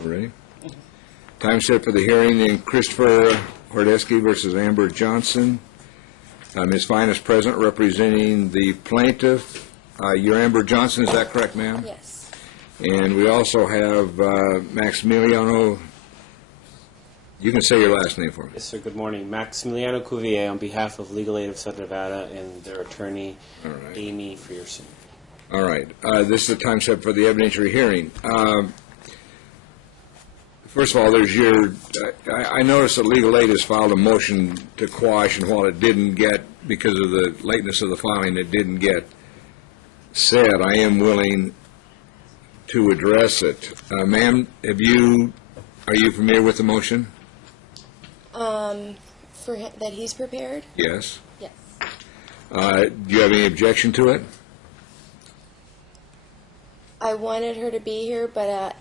Ready? Time set for the hearing in Christopher Horodesky versus Amber Johnson. Ms. Fine is present representing the plaintiff. You're Amber Johnson, is that correct, ma'am? Yes. And we also have Maximiliano. You can say your last name for me. Yes, sir. Good morning. Maximiliano Cuvier on behalf of Legal Aid of Southern Nevada and their attorney, Amy Frierson. All right. This is the time set for the evidentiary hearing. First of all, there's your, I noticed that Legal Aid has filed a motion to quash, and while it didn't get, because of the lateness of the filing, it didn't get said, I am willing to address it. Ma'am, are you familiar with the motion? That he's prepared? Yes. Yes. Do you have any objection to it? I wanted her to be here, but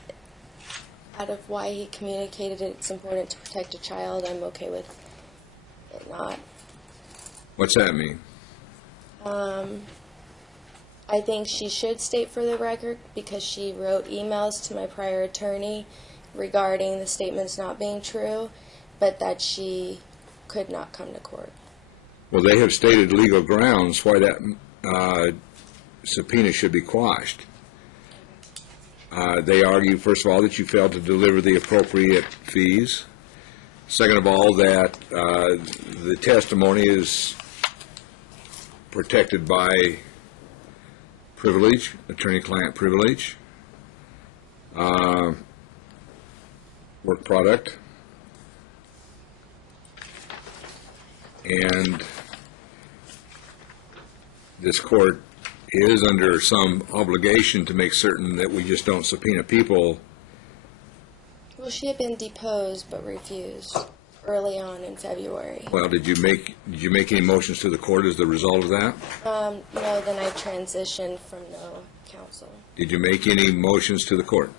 out of why he communicated it's important to protect a child, I'm okay with it not. What's that mean? I think she should state for the record, because she wrote emails to my prior attorney regarding the statements not being true, but that she could not come to court. Well, they have stated legal grounds why that subpoena should be quashed. They argue, first of all, that you failed to deliver the appropriate fees. Second of all, that the testimony is protected by privilege, attorney-client privilege, work product, and this court is under some obligation to make certain that we just don't subpoena people. Well, she had been deposed but refused early on in February. Well, did you make any motions to the court as the result of that? No, then I transitioned from no counsel. Did you make any motions to the court?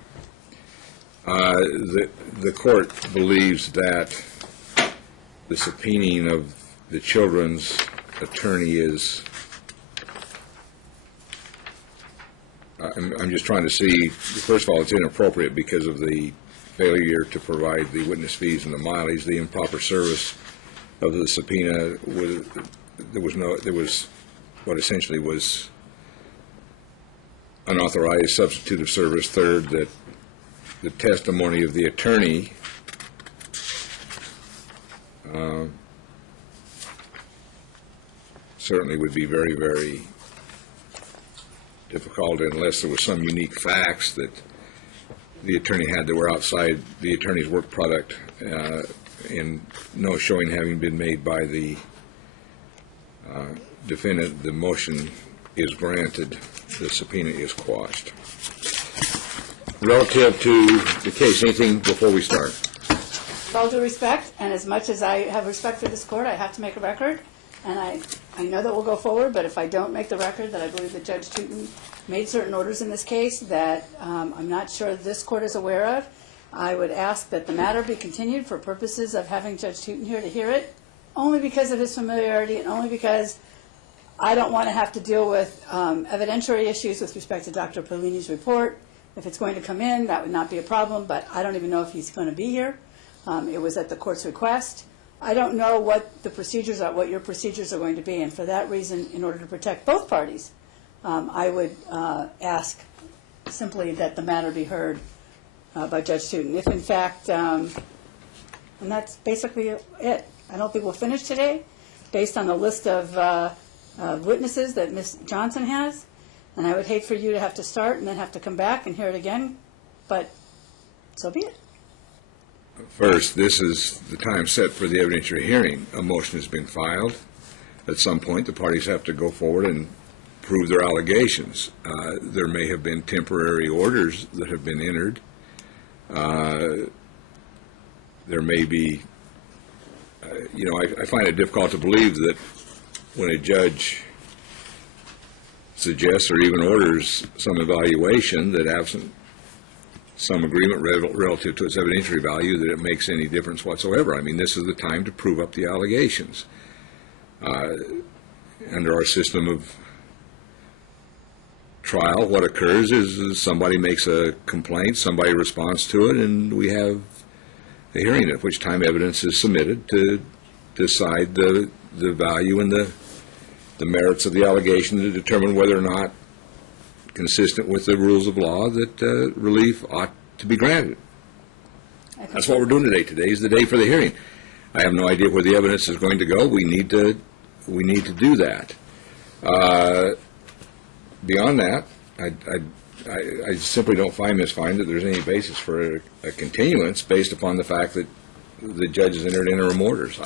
The court believes that the subpoenaing of the children's attorney is, I'm just trying to see, first of all, it's inappropriate because of the failure to provide the witness fees and the mileage, the improper service of the subpoena. There was what essentially was unauthorized substitutive service. Third, that the testimony of the attorney certainly would be very, very difficult unless there was some unique facts that the attorney had that were outside the attorney's work product, and no showing having been made by the defendant. The motion is granted. The subpoena is quashed. Relative to the case, anything before we start? With all due respect, and as much as I have respect for this court, I have to make a record, and I know that we'll go forward, but if I don't make the record that I believe that Judge Tootin made certain orders in this case that I'm not sure this court is aware of, I would ask that the matter be continued for purposes of having Judge Tootin here to hear it, only because of his familiarity and only because I don't want to have to deal with evidentiary issues with respect to Dr. Paglini's report. If it's going to come in, that would not be a problem, but I don't even know if he's going to be here. It was at the court's request. I don't know what the procedures are, what your procedures are going to be, and for that reason, in order to protect both parties, I would ask simply that the matter be heard by Judge Tootin. If in fact, and that's basically it. I don't think we'll finish today based on the list of witnesses that Ms. Johnson has, and I would hate for you to have to start and then have to come back and hear it again, but so be it. First, this is the time set for the evidentiary hearing. A motion has been filed. At some point, the parties have to go forward and prove their allegations. There may have been temporary orders that have been entered. There may be, I find it difficult to believe that when a judge suggests or even orders some evaluation, that absent some agreement relative to its evidentiary value, that it makes any difference whatsoever. I mean, this is the time to prove up the allegations. Under our system of trial, what occurs is somebody makes a complaint, somebody responds to it, and we have a hearing at which time evidence is submitted to decide the value and the merits of the allegation to determine whether or not, consistent with the rules of law, that relief ought to be granted. That's what we're doing today. Today is the day for the hearing. I have no idea where the evidence is going to go. We need to do that. Beyond that, I simply don't find that there's any basis for a continuance based upon the fact that the judge has entered interim orders.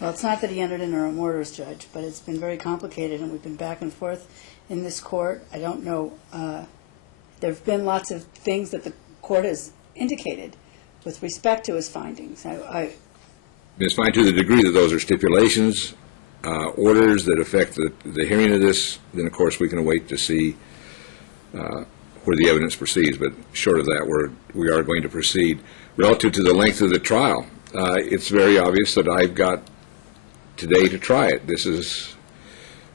Well, it's not that he entered interim orders, Judge, but it's been very complicated, and we've been back and forth in this court. I don't know. There have been lots of things that the court has indicated with respect to his findings. It's fine to the degree that those are stipulations, orders that affect the hearing of this, then of course we can await to see where the evidence proceeds. But short of that, we are going to proceed. Relative to the length of the trial, it's very obvious that I've got today to try it.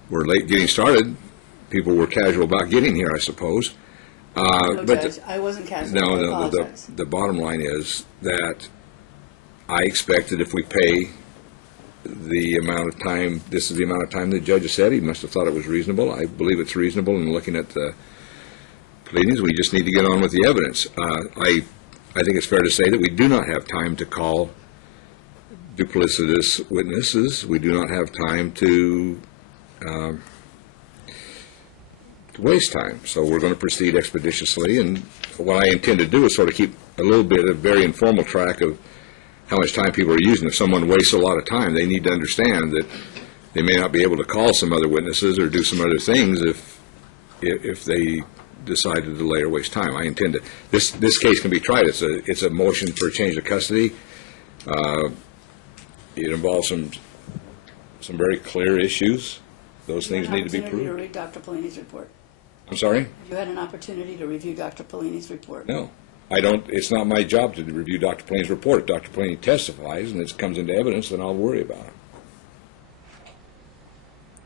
We're late getting started. People were casual about getting here, I suppose. No, Judge, I wasn't casual. No, the bottom line is that I expect that if we pay the amount of time, this is the amount of time the judge has said, he must have thought it was reasonable. I believe it's reasonable, and looking at the pleadings, we just need to get on with the evidence. I think it's fair to say that we do not have time to call duplicitous witnesses. We do not have time to waste time. So we're going to proceed expeditiously, and what I intend to do is sort of keep a little bit of very informal track of how much time people are using. If someone wastes a lot of time, they need to understand that they may not be able to call some other witnesses or do some other things if they decide to delay or waste time. I intend to. This case can be tried. It's a motion for a change of custody. It involves some very clear issues. Those things need to be proved. You had an opportunity to read Dr. Paglini's report. I'm sorry? You had an opportunity to review Dr. Paglini's report. No. I don't. It's not my job to review Dr. Paglini's report. If Dr. Paglini testifies and it comes into evidence, then I'll worry about it.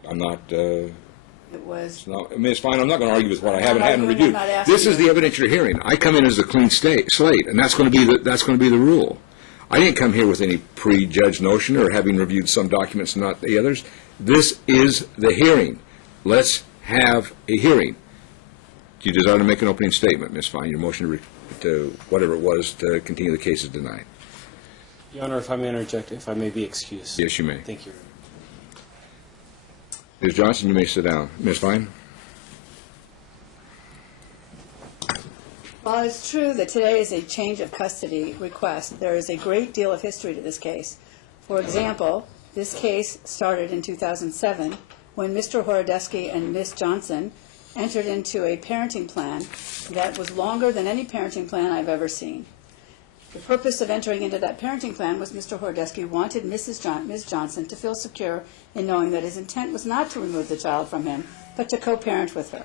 I'm not. It was. I mean, it's fine. I'm not going to argue with what I haven't reviewed. This This is the evidentiary hearing. I come in as a clean slate, and that's going to be the rule. I didn't come here with any prejudged notion or having reviewed some documents, not the others. This is the hearing. Let's have a hearing. Do you desire to make an opening statement, Ms. Fine? Your motion to whatever it was to continue the case is denied. Your Honor, if I may interject, if I may be excused. Yes, you may. Thank you. Ms. Johnson, you may sit down. Ms. Fine? While it's true that today is a change of custody request, there is a great deal of history to this case. For example, this case started in 2007 when Mr. Horodesky and Ms. Johnson entered into a parenting plan that was longer than any parenting plan I've ever seen. The purpose of entering into that parenting plan was Mr. Horodesky wanted Ms. Johnson to feel secure in knowing that his intent was not to remove the child from him, but to co-parent with her.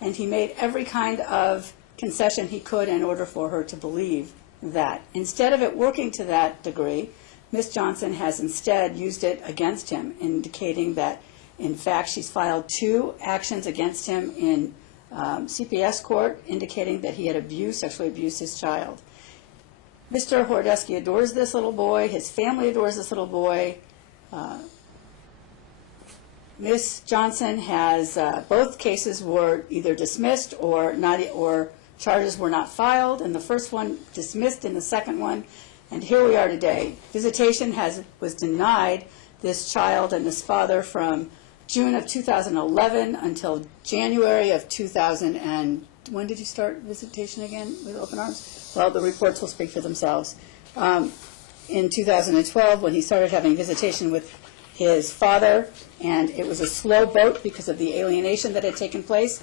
And he made every kind of concession he could in order for her to believe that. Instead of it working to that degree, Ms. Johnson has instead used it against him, indicating that, in fact, she's filed 2 actions against him in CPS court, indicating that he had sexually abused his child. Mr. Horodesky adores this little boy. His family adores this little boy. Ms. Johnson has both cases were either dismissed or charges were not filed. In the first one, dismissed in the second one, and here we are today. Visitation was denied this child and this father from June of 2011 until January of 2000. And when did you start visitation again with Open Arms? Well, the reports will speak for themselves. In 2012, when he started having visitation with his father, and it was a slow boat because of the alienation that had taken place.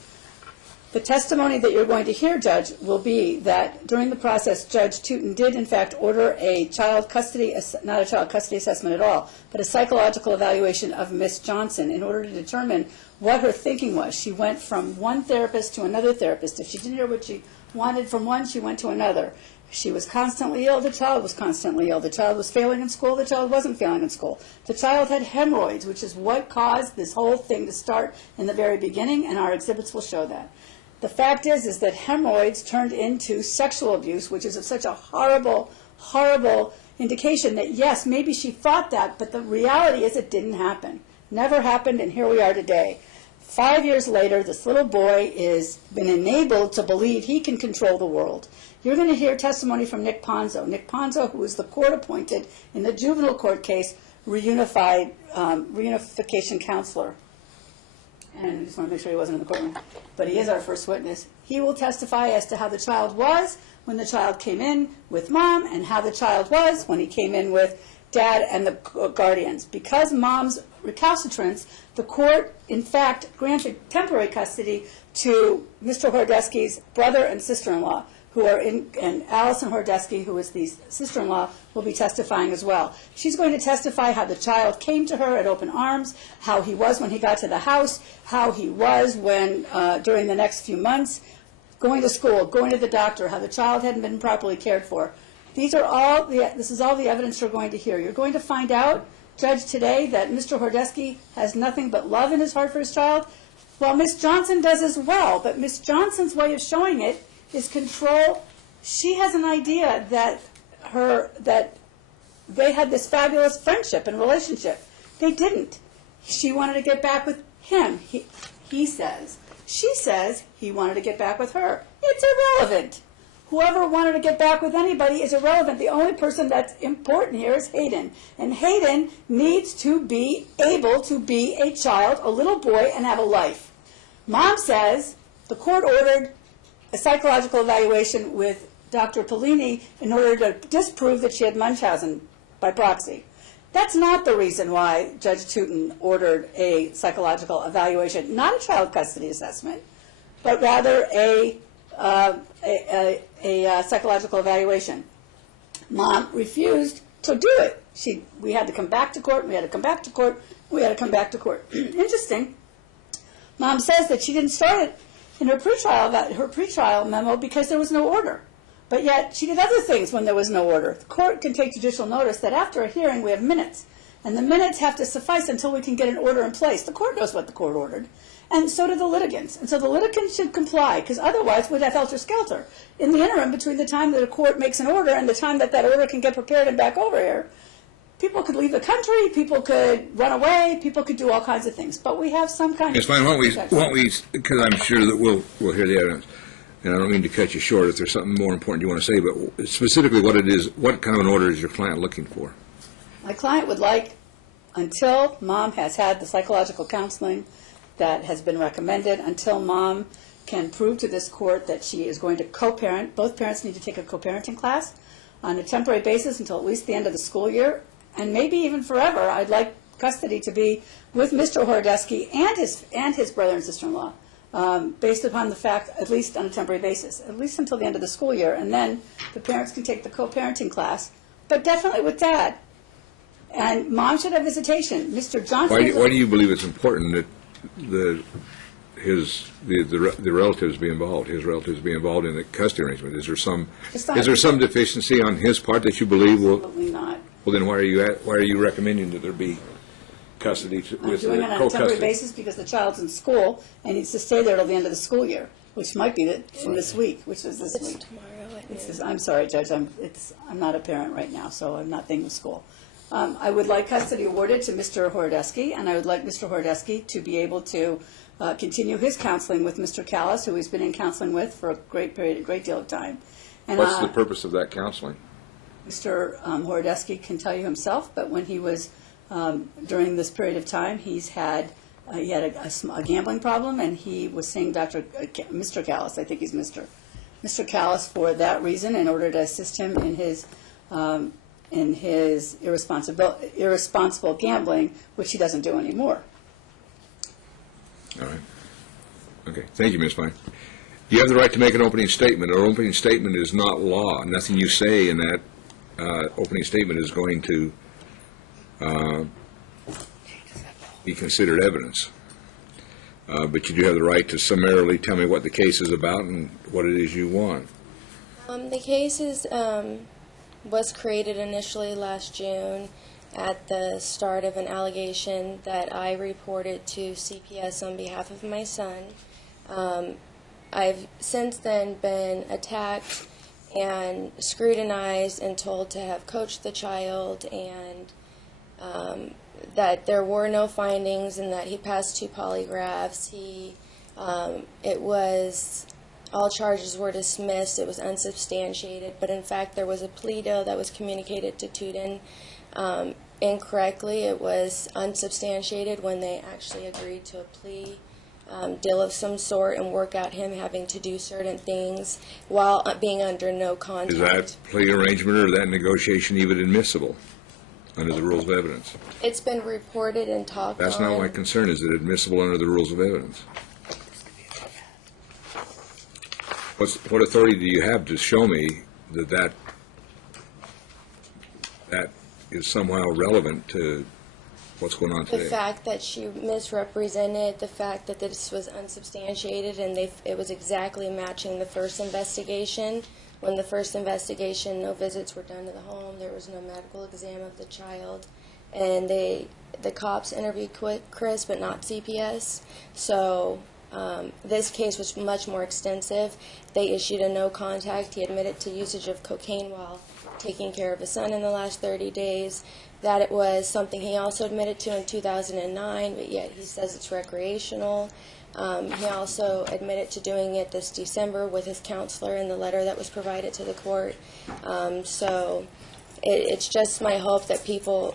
The testimony that you're going to hear, Judge, will be that during the process, Judge Tootin did, in fact, order a child custody, not a child custody assessment at all, but a psychological evaluation of Ms. Johnson in order to determine what her thinking was. She went from one therapist to another therapist. If she didn't hear what she wanted from one, she went to another. She was constantly ill. The child was constantly ill. The child was failing in school. The child wasn't failing in school. The child had hemorrhoids, which is what caused this whole thing to start in the very beginning, and our exhibits will show that. The fact is that hemorrhoids turned into sexual abuse, which is such a horrible, horrible indication that, yes, maybe she thought that, but the reality is it didn't happen. Never happened, and here we are today. 5 years later, this little boy is been enabled to believe he can control the world. You're going to hear testimony from Nick Ponzo. Nick Ponzo, who was the court-appointed in the juvenile court case, Reunification Counselor. And I just want to make sure he wasn't in the courtroom. But he is our first witness. He will testify as to how the child was when the child came in with mom and how the child was when he came in with dad and the guardians. Because mom's recalcitrance, the court, in fact, granted temporary custody to Mr. Horodesky's brother and sister-in-law, who are in, and Allison Horodesky, who is the sister-in-law, will be testifying as well. She's going to testify how the child came to her at open arms, how he was when he got to the house, how he was when, during the next few months, going to school, going to the doctor, how the child hadn't been properly cared for. This is all the evidence you're going to hear. You're going to find out, Judge, today that Mr. Horodesky has nothing but love in his heart for his child. Well, Miss Johnson does as well, but Miss Johnson's way of showing it is control. She has an idea that they had this fabulous friendship and relationship. They didn't. She wanted to get back with him, he says. She says he wanted to get back with her. It's irrelevant. Whoever wanted to get back with anybody is irrelevant. The only person that's important here is Hayden. And Hayden needs to be able to be a child, a little boy, and have a life. Mom says the court ordered a psychological evaluation with Dr. Paglini in order to disprove that she had Munchausen by proxy. That's not the reason why Judge Tootin ordered a psychological evaluation, not a child custody assessment, but rather a psychological evaluation. Mom refused to do it. We had to come back to court, we had to come back to court, we had to come back to court. Interesting. Mom says that she didn't start it in her pretrial memo because there was no order. But yet she did other things when there was no order. The court can take judicial notice that after a hearing we have minutes, and the minutes have to suffice until we can get an order in place. The court knows what the court ordered, and so do the litigants. And so the litigants should comply, because otherwise we'd have helter-skelter. In the interim, between the time that a court makes an order and the time that that order can get prepared and back over here, people could leave the country, people could run away, people could do all kinds of things. But we have some kind of... It's fine. Why don't we, because I'm sure that we'll hear the evidence, and I don't mean to cut you short if there's something more important you want to say, but specifically what it is, what kind of an order is your client looking for? My client would like, until Mom has had the psychological counseling that has been recommended, until Mom can prove to this court that she is going to co-parent. Both parents need to take a co-parenting class on a temporary basis until at least the end of the school year, and maybe even forever. I'd like custody to be with Mr. Horodesky and his brother and sister-in-law, based upon the fact, at least on a temporary basis, at least until the end of the school year, and then the parents can take the co-parenting class, but definitely with Dad. And Mom should have visitation. Mr. Johnson... Why do you believe it's important that the relatives be involved, his relatives be involved in the custody arrangement? Is there some deficiency on his part that you believe will? Absolutely not. Well, then why are you recommending that there be custody with I'm doing it on a temporary basis because the child's in school and needs to stay there till the end of the school year, which might be in this week, which is this week. Tomorrow. I'm sorry, Judge. I'm not a parent right now, so I'm not thinking of school. I would like custody awarded to Mr. Horodesky, and I would like Mr. Horodesky to be able to continue his counseling with Mr. Callis, who he's been in counseling with for a great deal of time. And, what's the purpose of that counseling? Mr. Horodesky can tell you himself, but when he was, during this period of time, he had a gambling problem, and he was seeing Mr. Callis, I think he's Mr. Callis for that reason, in order to assist him in his irresponsible gambling, which he doesn't do anymore. All right. Okay. Thank you, Ms. Fine. You have the right to make an opening statement. An opening statement is not law. Nothing you say in that opening statement is going to be considered evidence. But you do have the right to summarily tell me what the case is about and what it is you want. The case was created initially last June at the start of an allegation that I reported to CPS on behalf of my son. I've since then been attacked and scrutinized and told to have coached the child, and that there were no findings and that he passed 2 polygraphs. All charges were dismissed. It was unsubstantiated, but in fact there was a plea deal that was communicated to Tootin incorrectly. It was unsubstantiated when they actually agreed to a plea deal of some sort and work out him having to do certain things while being under no contact. Is that plea arrangement or that negotiation even admissible under the rules of evidence? It's been reported and talked That's on. not my concern. Is it admissible under the rules of evidence? What authority do you have to show me that is somehow relevant to what's going on today? The fact that she misrepresented, the fact that this was unsubstantiated, and it was exactly matching the first investigation. When the first investigation, no visits were done to the home, there was no medical exam of the child, and the cops interviewed Chris, but not CPS. So this case was much more extensive. They issued a no contact. He admitted to usage of cocaine while taking care of his son in the last 30 days. That it was something he also admitted to in 2009, but yet he says it's recreational. He also admitted to doing it this December with his counselor in the letter that was provided to the court. So it's just my hope that people,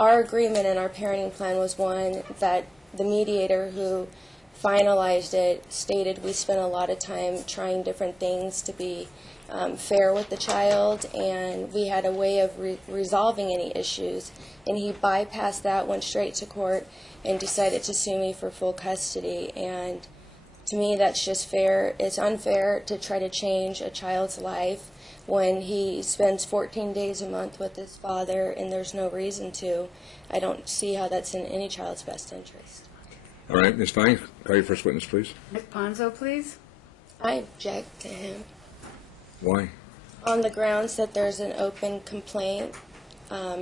our agreement and our parenting plan was one that the mediator who finalized it stated we spent a lot of time trying different things to be fair with the child, and we had a way of resolving any issues, and he bypassed that, went straight to court, and decided to sue me for full custody. And to me, that's just fair. It's unfair to try to change a child's life when he spends 14 days a month with his father and there's no reason to. I don't see how that's in any child's best interest. All right, Ms. Fine, call your first witness, please. Nick Ponzo, please. I object to him Why? on the grounds that there's an open complaint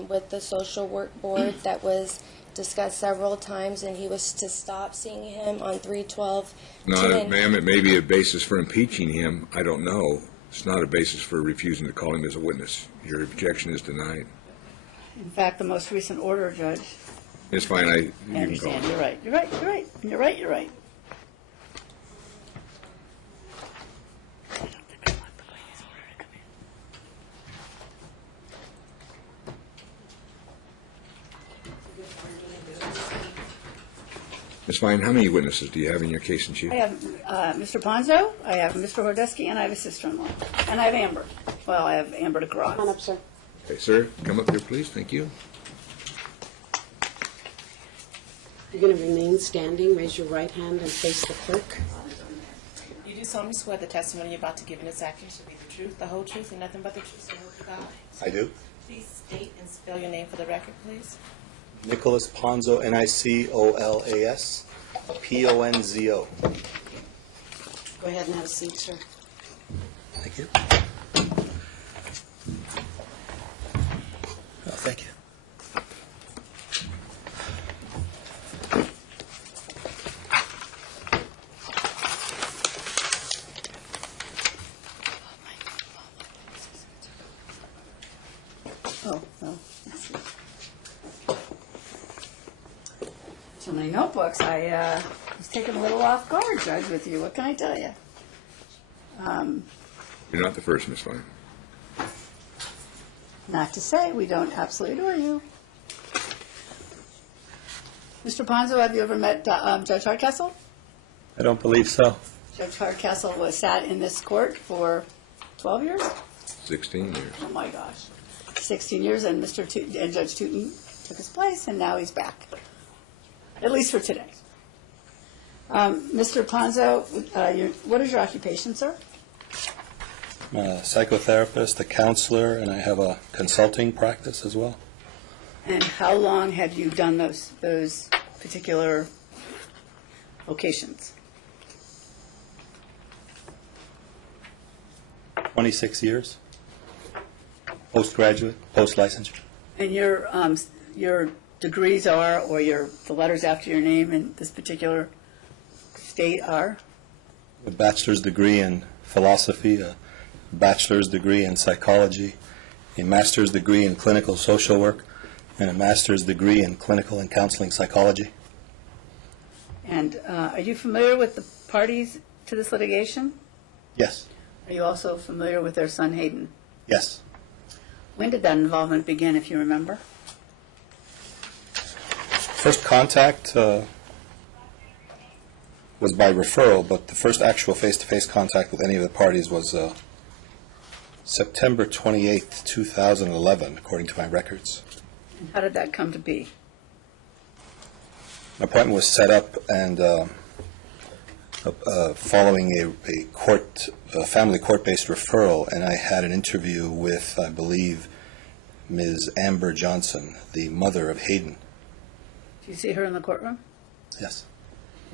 with the social work board that was discussed several times, and he was to stop seeing him on 3/12. No, ma'am, it may be a basis for impeaching him. I don't know. It's not a basis for refusing to call him as a witness. Your objection is denied. In fact, the most recent order, Judge. It's fine. You I can call understand. him. You're right. You're right. You're right. You're right. You're right. Ms. Fine, how many witnesses do you have in your case in chief? I have Mr. Ponzo, I have Mr. Horodesky, and I have a sister-in-law. And I have Amber. Well, I have Amber DeCroix. Come on up, sir. Okay, sir, come up here, please. Thank you. You're going to remain standing. Raise your right hand and face the clerk. You do solemnly swear the testimony you're about to give in this action should be the truth, the whole truth, and nothing but the truth, so help you God. I do. Please state and spell your name for the record, please. Nicholas Ponzo, Nicolas, Ponzo. Go ahead and have a seat, sir. Thank you. Oh, thank you. Oh, well, let's see. So many notebooks. I was taken a little off guard, Judge, with you. What can I tell you? You're not the first, Ms. Fine. Not to say we don't absolutely adore you. Mr. Ponzo, have you ever met Judge Hardcastle? I don't believe so. Judge Hardcastle sat in this court for 12 years? 16 years. Oh, my gosh. 16 years, and Judge Tootin took his place, and now he's back, at least for today. Mr. Ponzo, what is your occupation, sir? I'm a psychotherapist, a counselor, and I have a consulting practice as well. And how long have you done those particular locations? 26 years. Postgraduate, post-licensure. And your degrees are, or the letters after your name in this particular state are? A bachelor's degree in philosophy, a bachelor's degree in psychology, a master's degree in clinical social work, and a master's degree in clinical and counseling psychology. And are you familiar with the parties to this litigation? Yes. Are you also familiar with their son Hayden? Yes. When did that involvement begin, if you remember? First contact was by referral, but the first actual face-to-face contact with any of the parties was September 28th, 2011, according to my records. And how did that come to be? An appointment was set up, and following a family court-based referral, and I had an interview with, I believe, Ms. Amber Johnson, the mother of Hayden. Do you see her in the courtroom? Yes.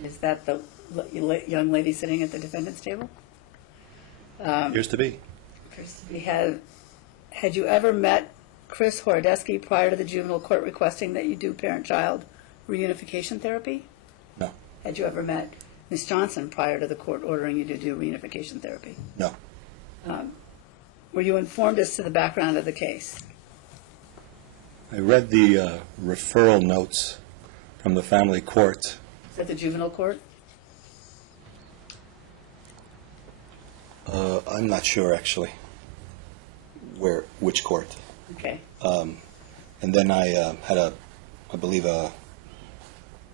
Is that the young lady sitting at the defendant's table? Appears to be. Had you ever met Chris Horodesky prior to the juvenile court requesting that you do parent-child reunification therapy? No. Had you ever met Ms. Johnson prior to the court ordering you to do reunification therapy? No. Were you informed as to the background of the case? I read the referral notes from the family court. Is that the juvenile court? I'm not sure, actually, which court. Okay. And then I had I believe, a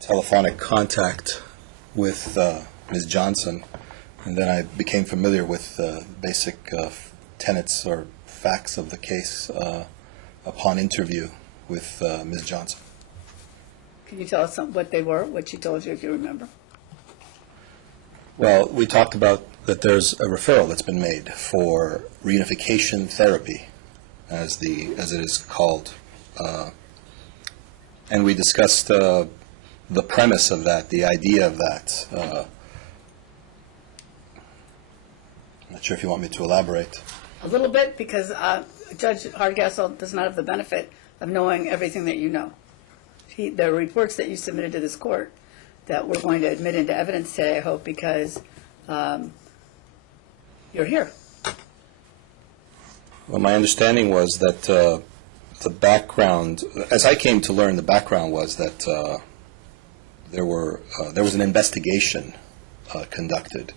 telephonic contact with Ms. Johnson, and then I became familiar with basic tenets or facts of the case upon interview with Ms. Johnson. Can you tell us what they were, what she told you, if you remember? Well, we talked about that there's a referral that's been made for reunification therapy, as it is called, and we discussed the premise of that, the idea of that. I'm not sure if you want me to elaborate. A little bit, because Judge Hardcastle does not have the benefit of knowing everything that you know. There are reports that you submitted to this court that we're going to admit into evidence today, I hope, because you're here. Well, my understanding was that the background, as I came to learn, the background was that there was an investigation conducted,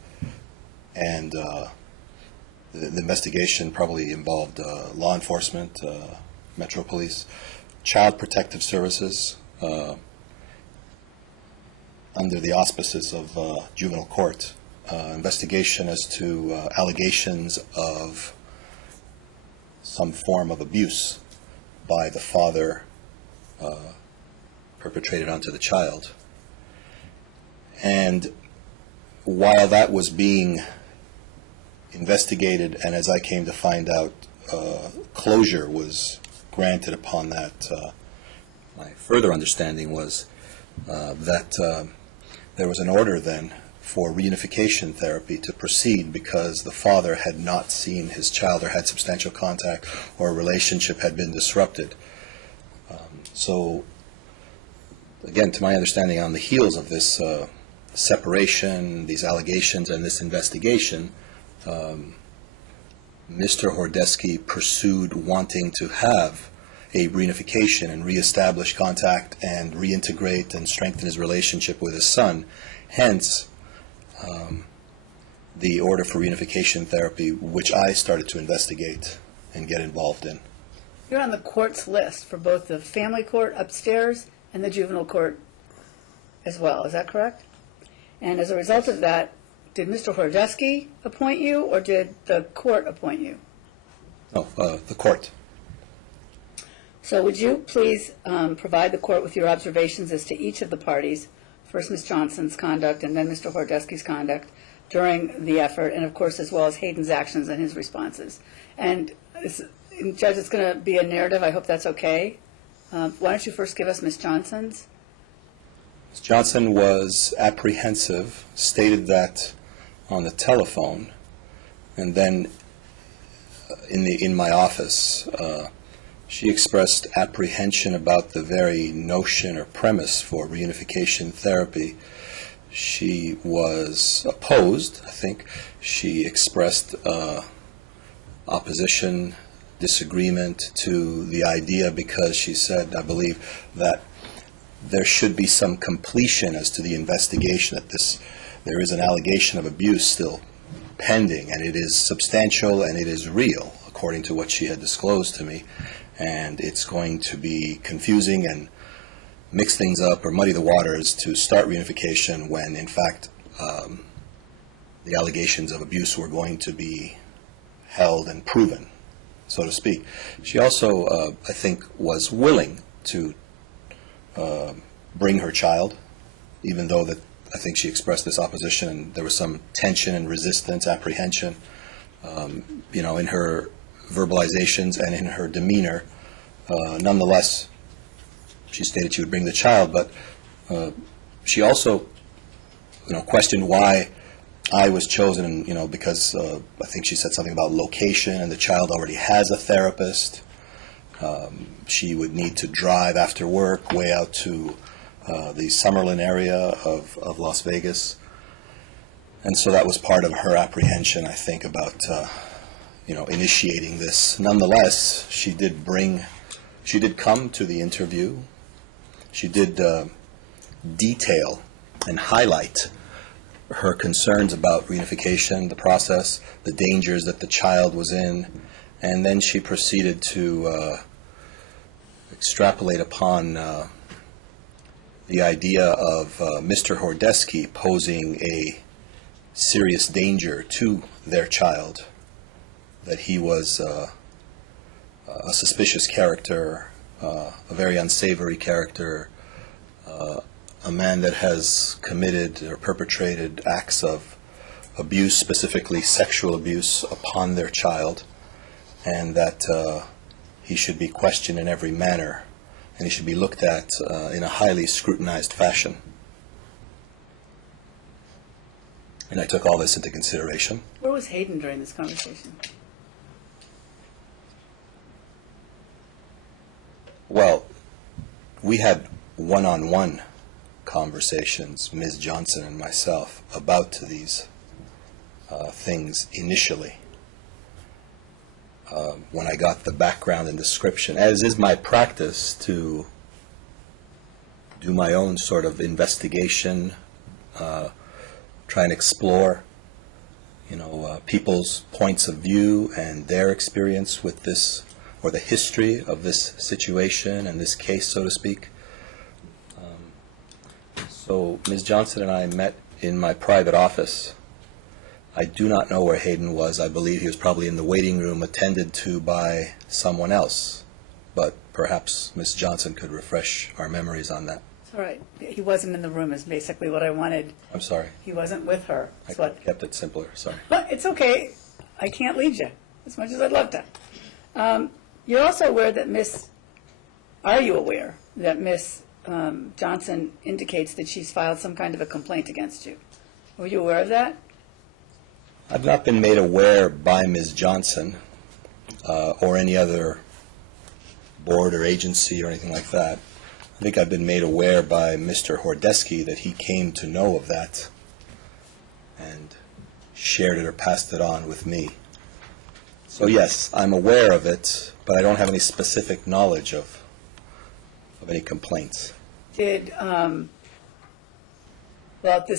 and the investigation probably involved law enforcement, Metro Police, Child Protective Services, under the auspices of juvenile court, investigation as to allegations of some form of abuse by the father perpetrated onto the child. And while that was being investigated, and as I came to find out, closure was granted upon that, my further understanding was that there was an order then for reunification therapy to proceed because the father had not seen his child or had substantial contact or a relationship had been disrupted. So, again, to my understanding, on the heels of this separation, these allegations, and this investigation, Mr. Horodesky pursued wanting to have a reunification and reestablish contact and reintegrate and strengthen his relationship with his son. Hence, the order for reunification therapy, which I started to investigate and get involved in. You're on the court's list for both the family court upstairs and the juvenile court as well. Is that correct? And as a result of that, did Mr. Horodesky appoint you, or did the court appoint you? No, the court. So would you please provide the court with your observations as to each of the parties, first Ms. Johnson's conduct and then Mr. Horodesky's conduct during the effort, and of course as well as Hayden's actions and his responses. And Judge, it's going to be a narrative. I hope that's okay. Why don't you first give us Ms. Johnson's? Ms. Johnson was apprehensive, stated that on the telephone, and then in my office, she expressed apprehension about the very notion or premise for reunification therapy. She was opposed, I think. She expressed opposition, disagreement to the idea because she said, I believe, that there should be some completion as to the investigation, that there is an allegation of abuse still pending, and it is substantial and it is real, according to what she had disclosed to me, and it's going to be confusing and mix things up or muddy the waters to start reunification when, in fact, the allegations of abuse were going to be held and proven, so to speak. She also, I think, was willing to bring her child, even though that I think she expressed this opposition and there was some tension and resistance, apprehension, in her verbalizations and in her demeanor. Nonetheless, she stated she would bring the child, but she also, questioned why I was chosen, because I think she said something about location and the child already has a therapist. She would need to drive after work way out to the Summerlin area of Las Vegas. And so that was part of her apprehension, I think, about, initiating this. Nonetheless, she did come to the interview. She did detail and highlight her concerns about reunification, the process, the dangers that the child was in, and then she proceeded to extrapolate upon the idea of Mr. Horodesky posing a serious danger to their child, that he was a suspicious character, a very unsavory character, a man that has committed or perpetrated acts of abuse, specifically sexual abuse, upon their child, and that he should be questioned in every manner, and he should be looked at in a highly scrutinized fashion. And I took all this into consideration. Where was Hayden during this conversation? Well, we had one-on-one conversations, Ms. Johnson and myself, about these things initially. When I got the background and description, as is my practice to do my own sort of investigation, try and explore, people's points of view and their experience with this, or the history of this situation and this case, so to speak. So Ms. Johnson and I met in my private office. I do not know where Hayden was. I believe he was probably in the waiting room attended to by someone else. But perhaps Ms. Johnson could refresh our memories on that. It's all right. He wasn't in the room is basically what I wanted. I'm sorry. He wasn't with her. I That's what. kept it simpler. Sorry. But it's okay. I can't lead you as much as I'd love to. You're also aware that are you aware that Miss Johnson indicates that she's filed some kind of a complaint against you? Were you aware of that? I've not been made aware by Ms. Johnson or any other board or agency or anything like that. I think I've been made aware by Mr. Horodesky that he came to know of that and shared it or passed it on with me. So yes, I'm aware of it, but I don't have any specific knowledge of any complaints. At the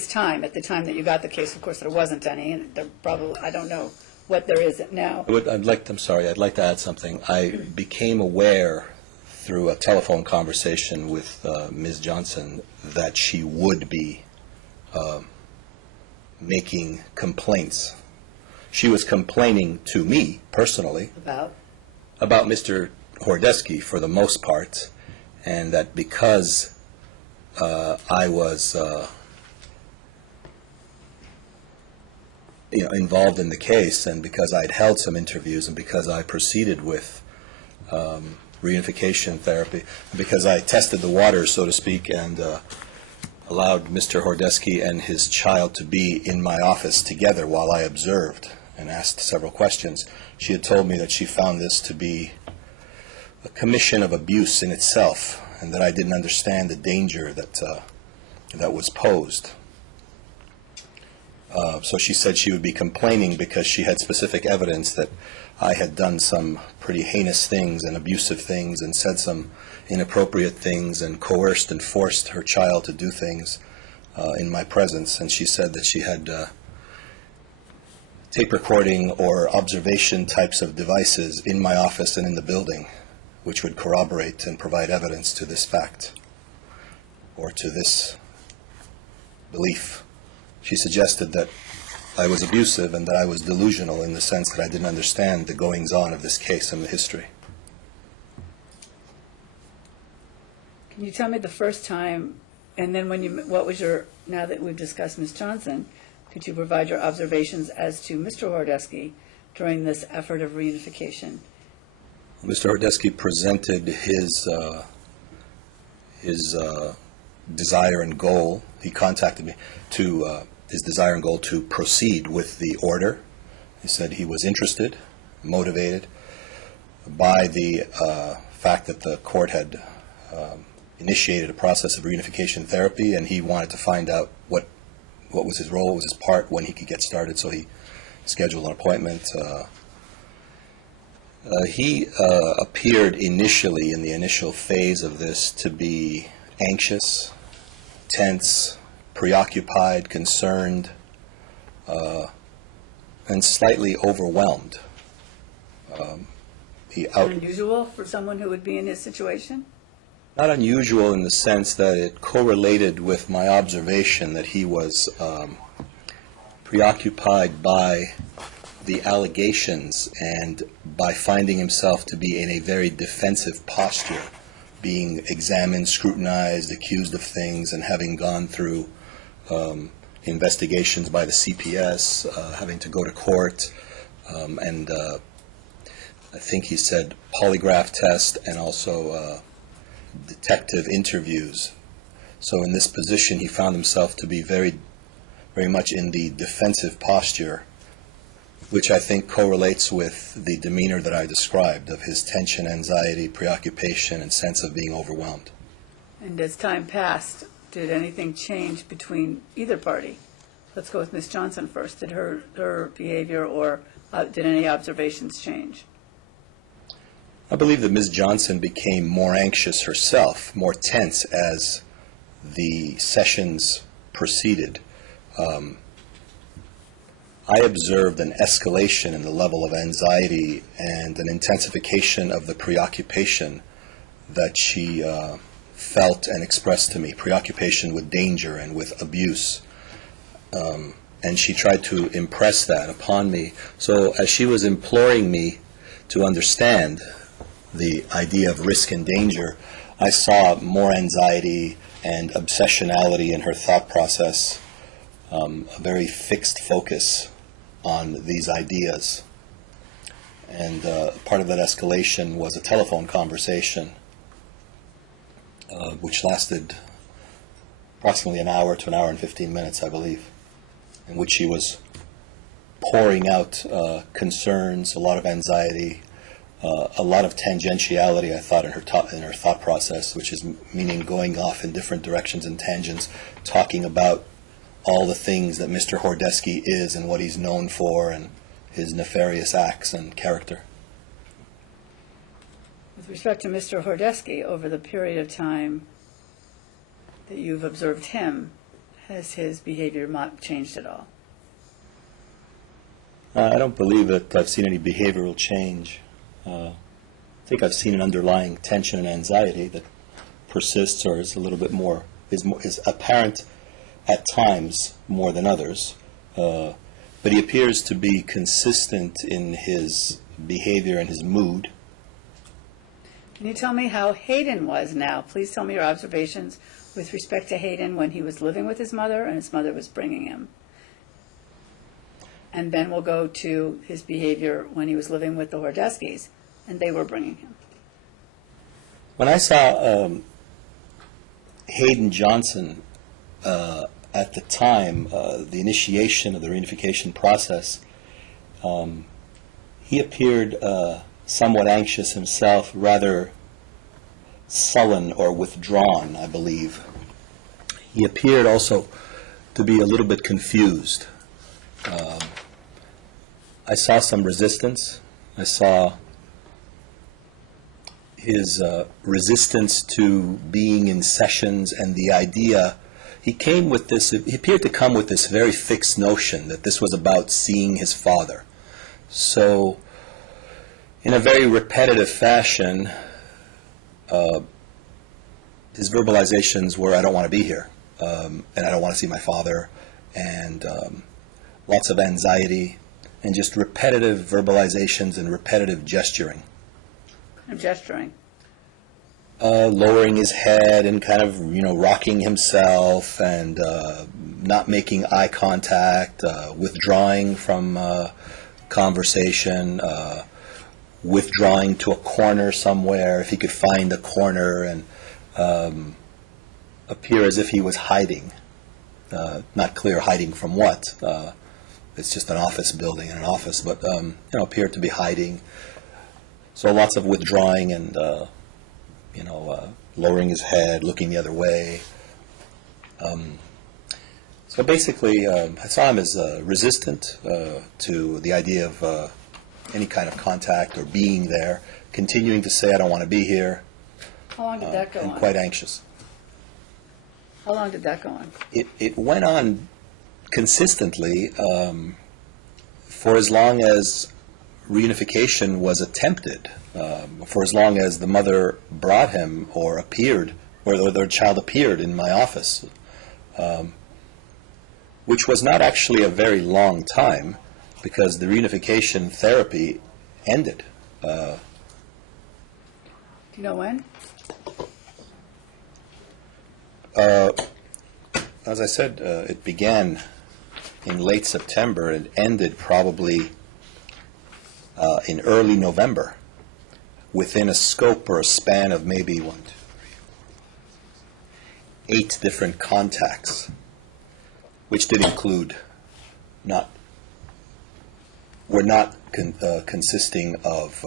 time that you got the case, of course, there wasn't any, and there probably, I don't know what there is now. I'd like to add something. I became aware through a telephone conversation with Ms. Johnson that she would be making complaints. She was complaining to me personally about Mr. Horodesky for the most part, and that because I was involved in the case, and because I'd held some interviews, and because I proceeded with reunification therapy, because I tested the waters, so to speak, and allowed Mr. Horodesky and his child to be in my office together while I observed and asked several questions, she had told me that she found this to be a commission of abuse in itself, and that I didn't understand the danger that was posed. So she said she would be complaining because she had specific evidence that I had done some pretty heinous things and abusive things and said some inappropriate things and coerced and forced her child to do things in my presence. And she said that she had tape recording or observation types of devices in my office and in the building, which would corroborate and provide evidence to this fact or to this belief. She suggested that I was abusive and that I was delusional in the sense that I didn't understand the goings-on of this case and the history. Can you tell me the first time, and then what was your, now that we've discussed Ms. Johnson, could you provide your observations as to Mr. Horodesky during this effort of reunification? Mr. Horodesky presented his desire and goal. He contacted me to his desire and goal to proceed with the order. He said he was interested, motivated by the fact that the court had initiated a process of reunification therapy, and he wanted to find out what was his role, what was his part, when he could get started. So he scheduled an appointment. He appeared initially, in the initial phase of this, to be anxious, tense, preoccupied, concerned, and slightly overwhelmed. Unusual for someone who would be in his situation? Not unusual in the sense that it correlated with my observation that he was preoccupied by the allegations and by finding himself to be in a very defensive posture, being examined, scrutinized, accused of things, and having gone through investigations by the CPS, having to go to court, and I think he said polygraph test and also detective interviews. So in this position, he found himself to be very, very much in the defensive posture, which I think correlates with the demeanor that I described of his tension, anxiety, preoccupation, and sense of being overwhelmed. And as time passed, did anything change between either party? Let's go with Ms. Johnson first. Did her behavior or did any observations change? I believe that Ms. Johnson became more anxious herself, more tense as the sessions proceeded. I observed an escalation in the level of anxiety and an intensification of the preoccupation that she felt and expressed to me, preoccupation with danger and with abuse. And she tried to impress that upon me. So as she was imploring me to understand the idea of risk and danger, I saw more anxiety and obsessionality in her thought process, a very fixed focus on these ideas. And part of that escalation was a telephone conversation which lasted approximately an hour to an hour and 15 minutes, I believe, in which she was pouring out concerns, a lot of anxiety, a lot of tangentiality, I thought, in her thought process, which is meaning going off in different directions and tangents, talking about all the things that Mr. Horodesky is and what he's known for and his nefarious acts and character. With respect to Mr. Horodesky, over the period of time that you've observed him, has his behavior not changed at all? I don't believe that I've seen any behavioral change. I think I've seen an underlying tension and anxiety that persists or is a little bit more, is apparent at times more than others. But he appears to be consistent in his behavior and his mood. Can you tell me how Hayden was now? Please tell me your observations with respect to Hayden when he was living with his mother and his mother was bringing him. And then we'll go to his behavior when he was living with the Horodeskys and they were bringing him. When I saw Hayden Johnson at the time, the initiation of the reunification process, He appeared somewhat anxious himself, rather sullen or withdrawn, I believe. He appeared also to be a little bit confused. I saw some resistance. I saw his resistance to being in sessions and the idea. He appeared to come with this very fixed notion that this was about seeing his father. So, in a very repetitive fashion, his verbalizations were, I don't want to be here, and I don't want to see my father, and lots of anxiety, and just repetitive verbalizations and repetitive gesturing. I'm gesturing. Lowering his head and kind of, rocking himself and not making eye contact, withdrawing from conversation, withdrawing to a corner somewhere, if he could find a corner, and appear as if he was hiding. Not clear hiding from what. It's just an office building and an office, but appeared to be hiding. So lots of withdrawing and lowering his head, looking the other way. So basically, I saw him as resistant to the idea of any kind of contact or being there, continuing to say, I don't want to be here, How long did that go and on? quite anxious. How long did that go on? It went on consistently for as long as reunification was attempted, for as long as the mother brought him or appeared, or their child appeared in my office, which was not actually a very long time, because the reunification therapy ended. Do you know when? As I said, it began in late September and ended probably in early November, within a scope or a span of maybe 8 different contacts, which did include consisting of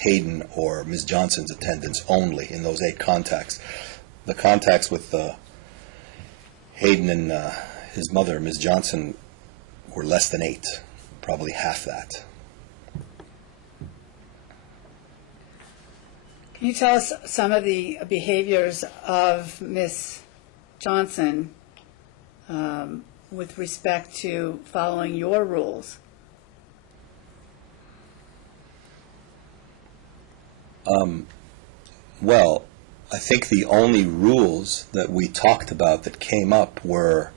Hayden or Ms. Johnson's attendance only in those 8 contacts. The contacts with Hayden and his mother, Ms. Johnson, were less than 8, probably half that. Can you tell us some of the behaviors of Miss Johnson with respect to following your rules? Well, I think the only rules that we talked about that came up were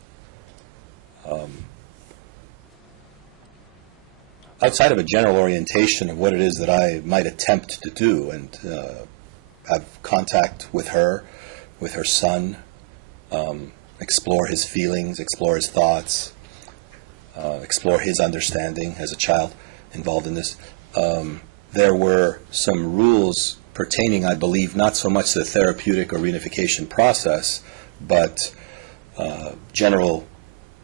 outside of a general orientation of what it is that I might attempt to do, and have contact with her son, explore his feelings, explore his thoughts, explore his understanding as a child involved in this. There were some rules pertaining, I believe, not so much to the therapeutic or reunification process, but general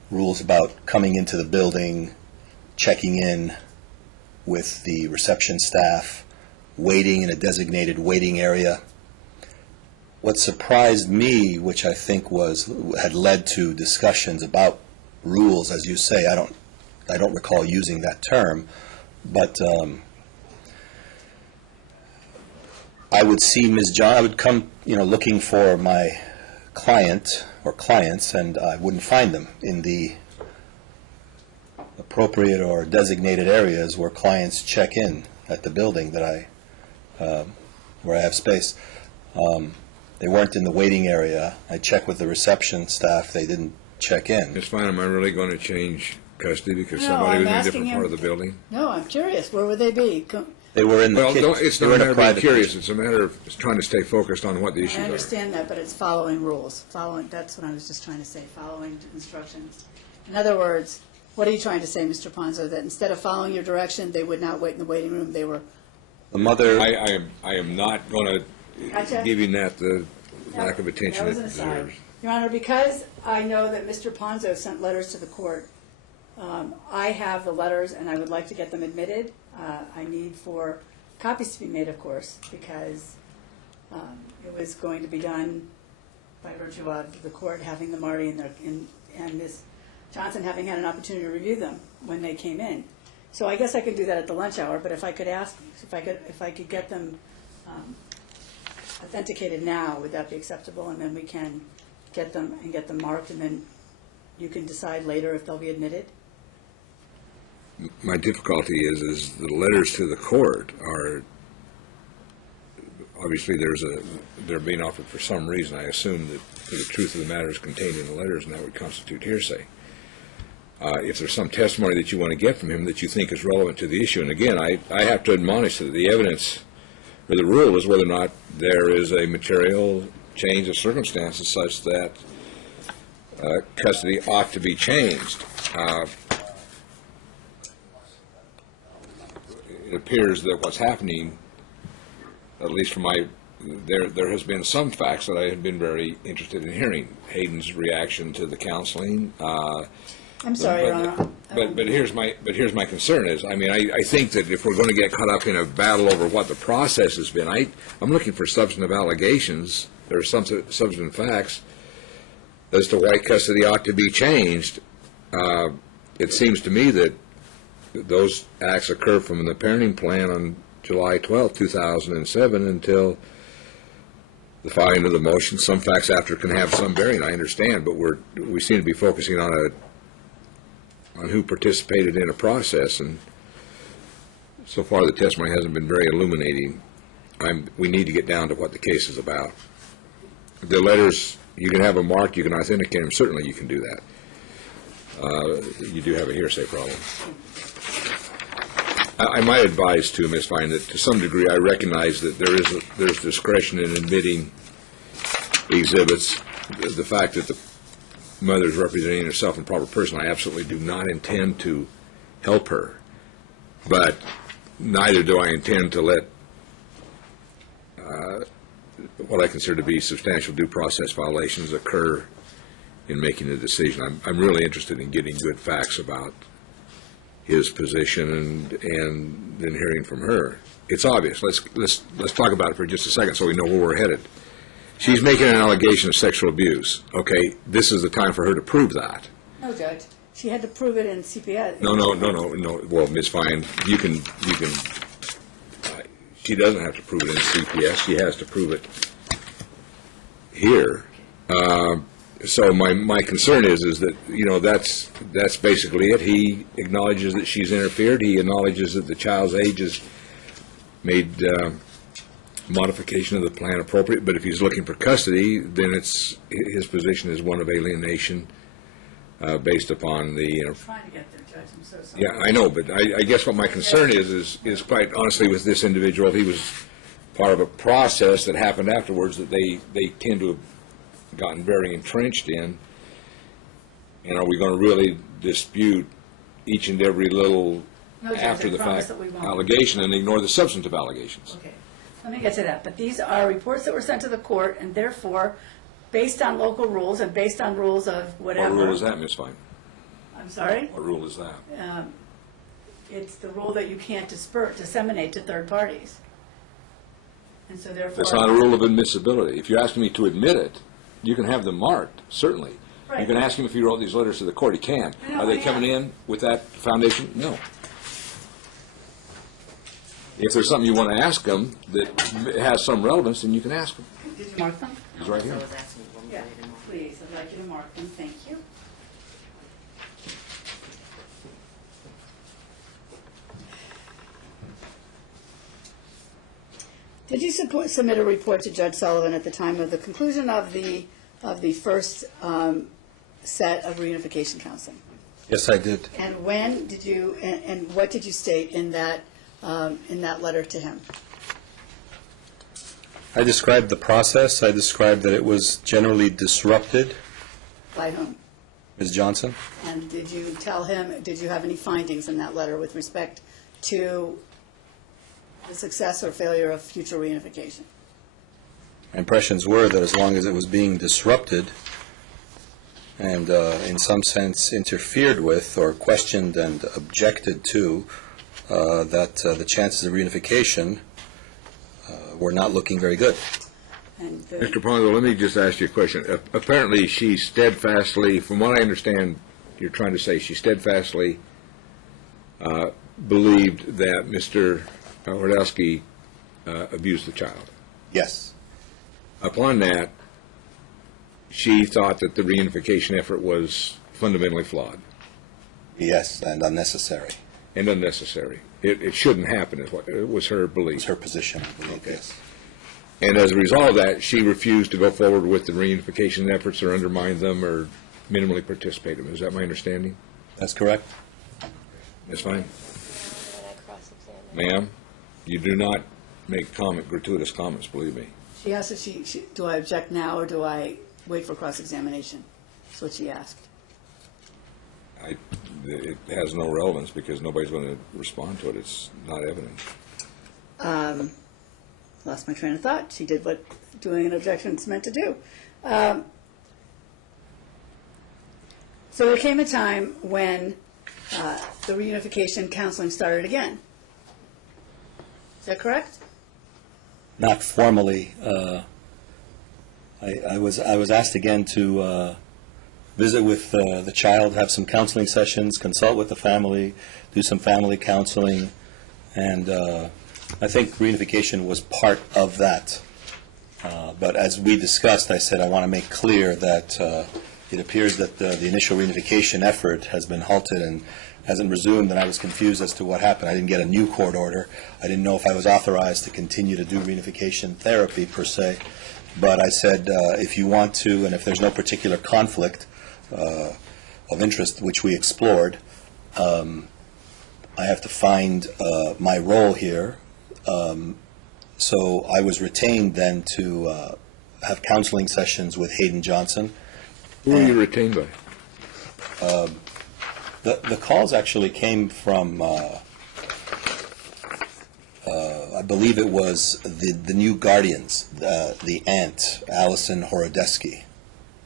rules about coming into the building, checking in with the reception staff, waiting in a designated waiting area. What surprised me, which I think had led to discussions about rules, as you say, I don't recall using that term, but I would see Ms. John. I would come, looking for my client or clients, and I wouldn't find them in the appropriate or designated areas where clients check in at the building that where I have space. They weren't in the waiting area. I checked with the reception staff. They didn't check in. It's fine. Am I really going to change custody because No, somebody I'm was in a asking different him- part of the building? No, I'm curious. Where would they be? They were in the Well, kitchen. it's They not were a in matter of being private curious. kitchen. It's a matter of trying to stay focused on what the issues I are. understand that, but it's following rules. That's what I was just trying to say, following instructions. In other words, what are you trying to say, Mr. Ponzo, that instead of following your direction, they would not wait in the waiting room, they were... The mother. I am not going to Gotcha. give you the lack of attention That was it an aside. deserves. Your Honor, because I know that Mr. Ponzo sent letters to the court I have the letters, and I would like to get them admitted. I need for copies to be made, of course, because it was going to be done by virtue of the court having the Marty and Ms. Johnson having had an opportunity to review them when they came in. So I guess I could do that at the lunch hour, but if I could get them authenticated now, would that be acceptable? And then we can get them marked, and then you can decide later if they'll be admitted? My difficulty is the letters to the court are, obviously they're being offered for some reason. I assume that the truth of the matter is contained in the letters, and that would constitute hearsay. If there's some testimony that you want to get from him that you think is relevant to the issue, and again, I have to admonish that the evidence, or the rule is whether or not there is a material change of circumstances such that custody ought to be changed. It appears that what's happening, at least from there has been some facts that I have been very interested in hearing. Hayden's reaction to the counseling. I'm sorry, Your Honor. But here's my concern is, I mean, I think that if we're going to get caught up in a battle over what the process has been, I'm looking for substantive allegations. There are some substantive facts as to why custody ought to be changed. It seems to me that those acts occur from the parenting plan on July 12, 2007 until the filing of the motion. Some facts after can have some bearing, I understand, but we seem to be focusing on who participated in a process, and so far the testimony hasn't been very illuminating. We need to get down to what the case is about. The letters, you can have them marked, you can authenticate them, certainly you can do that. You do have a hearsay problem. I might advise, too, Ms. Fine, that to some degree I recognize that there's discretion in admitting exhibits. The fact that the mother is representing herself in proper person, I absolutely do not intend to help her. But neither do I intend to let what I consider to be substantial due process violations occur in making a decision. I'm really interested in getting good facts about his position and then hearing from her. It's obvious. Let's talk about it for just a second so we know where we're headed. She's making an allegation of sexual abuse. Okay, this is the time for her to prove that. No, Judge. She had to prove it in CPS. No. Well, Ms. Fine, you can. She doesn't have to prove it in CPS. She has to prove it here. So my concern is that, you know, that's basically it. He acknowledges that she's interfered. He acknowledges that the child's age has made modification of the plan appropriate. But if he's looking for custody, then his position is one of alienation based upon the. I'm trying to get there, Judge. I'm so sorry. Yeah, I know, but I guess what my concern is quite honestly with this individual, he was part of a process that happened afterwards that they tend to have gotten very entrenched in. And are we going to really dispute each and every little No, Judge, after I the promise fact that we won't. allegation and ignore the substantive allegations? Okay. Let me get to that. But these are reports that were sent to the court, and therefore, based on local rules and based on rules of whatever. What rule is that, Ms. Fine? I'm sorry? What rule is that? It's the rule that you can't disseminate to third parties. And so therefore. It's not a rule of admissibility. If you're asking me to admit it, you can have them marked, certainly. Right. You can ask him if he wrote these letters to the court. He can. No, Are they I coming in with that foundation? No. If there's something you want to ask him that has some relevance, then you can ask him. Did you mark them? He's right here. Yeah, please, I'd like you to mark them. Thank you. Did you submit a report to Judge Sullivan at the time of the conclusion of the first set of reunification counseling? Yes, I did. And when did you? And what did you state in that letter to him? I described the process. I described that it was generally disrupted. By whom? Ms. Johnson? And did you tell him? Did you have any findings in that letter with respect to the success or failure of future reunification? My impressions were that as long as it was being disrupted and in some sense interfered with or questioned and objected to that the chances of reunification were not looking very good. And Mr. Ponzo, let me just ask you a question. Apparently, she steadfastly, from what I understand, you're trying to say she steadfastly believed that Mr. Horodesky abused the child. Yes. Upon that, she thought that the reunification effort was fundamentally flawed Yes, and unnecessary. and unnecessary. It shouldn't happen, is what it was her belief. It's her position, I believe, Okay. yes. And as a result of that, she refused to go forward with the reunification efforts or undermine them or minimally participate in them. Is that my understanding? That's correct. That's fine. And I cross-examined. Ma'am, you do not make gratuitous comments, believe me. she asked if do I object now or do I wait for cross-examination? That's what she asked. It has no relevance because nobody's going to respond to it. It's not evident. Lost my train of thought. She did what doing an objection is meant to do. So there came a time when the reunification counseling started again. Is that correct? Not formally. I was asked again to visit with the child, have some counseling sessions, consult with the family, do some family counseling, and I think reunification was part of that. But as we discussed, I said I want to make clear that it appears that the initial reunification effort has been halted and hasn't resumed, and I was confused as to what happened. I didn't get a new court order. I didn't know if I was authorized to continue to do reunification therapy per se. But I said, if you want to, and if there's no particular conflict of interest, which we explored, I have to find my role here. So I was retained then to have counseling sessions with Hayden Johnson. Who were you retained by? The calls actually came from, I believe it was the new guardians, the aunt, Allison Horodesky.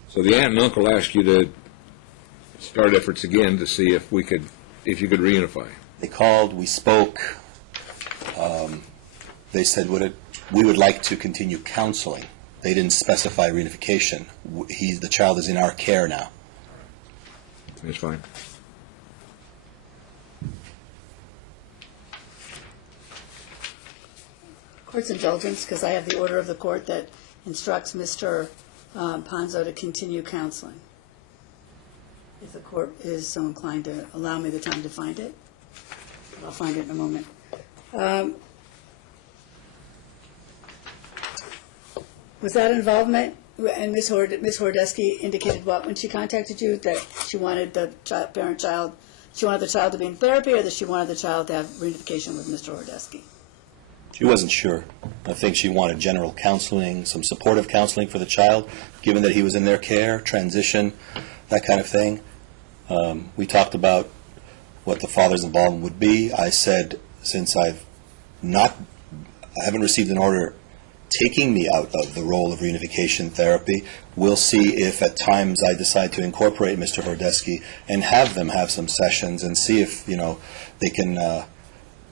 So the aunt and uncle asked you to start efforts again to see if you could reunify. They called, we spoke. They said, we would like to continue counseling. They didn't specify reunification. The child is in our care now. That's fine. Court's indulgence, because I have the order of the court that instructs Mr. Ponzo to continue counseling. If the court is so inclined to allow me the time to find it, I'll find it in a moment. Was that involvement, and Ms. Horodesky indicated what when she contacted you, that she wanted the she wanted the child to be in therapy, or that she wanted the child to have reunification with Mr. Horodesky? She wasn't sure. I think she wanted general counseling, some supportive counseling for the child, given that he was in their care, transition, that kind of thing. We talked about what the father's involvement would be. I said, since I haven't received an order taking me out of the role of reunification therapy, we'll see if at times I decide to incorporate Mr. Horodesky and have them have some sessions and see if, they can,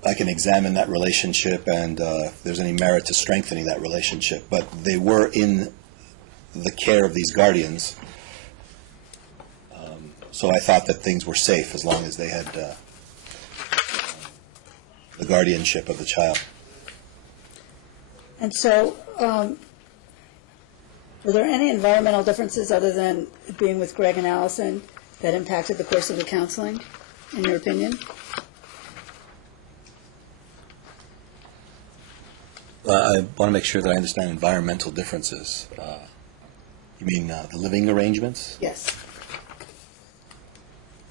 I can examine that relationship and if there's any merit to strengthening that relationship. But they were in the care of these guardians, so I thought that things were safe as long as they had the guardianship of the child. And so, were there any environmental differences other than being with Greg and Allison that impacted the course of the counseling, in your opinion? I want to make sure that I understand environmental differences. You mean the living arrangements? Yes.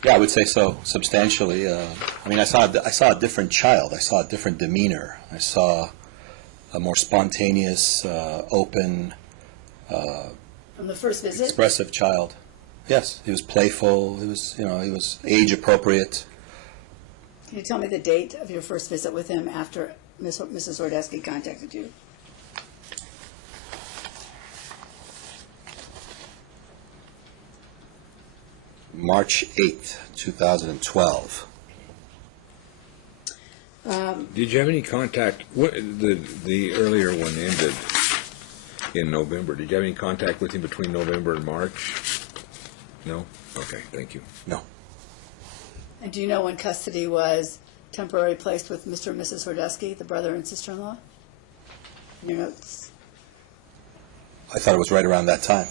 Yeah, I would say so, substantially. I saw a different child. I saw a different demeanor. I saw a more spontaneous, open, From the first visit? expressive child. Yes, he was playful. He was age appropriate. Can you tell me the date of your first visit with him after Mrs. Horodesky contacted you? March 8th, 2012. Did you have any contact, the earlier one ended in November. Did you have any contact with him between November and March? No? Okay, thank you. No. And do you know when custody was temporarily placed with Mr. and Mrs. Horodesky, the brother and sister-in-law? In your notes? I thought it was right around that time,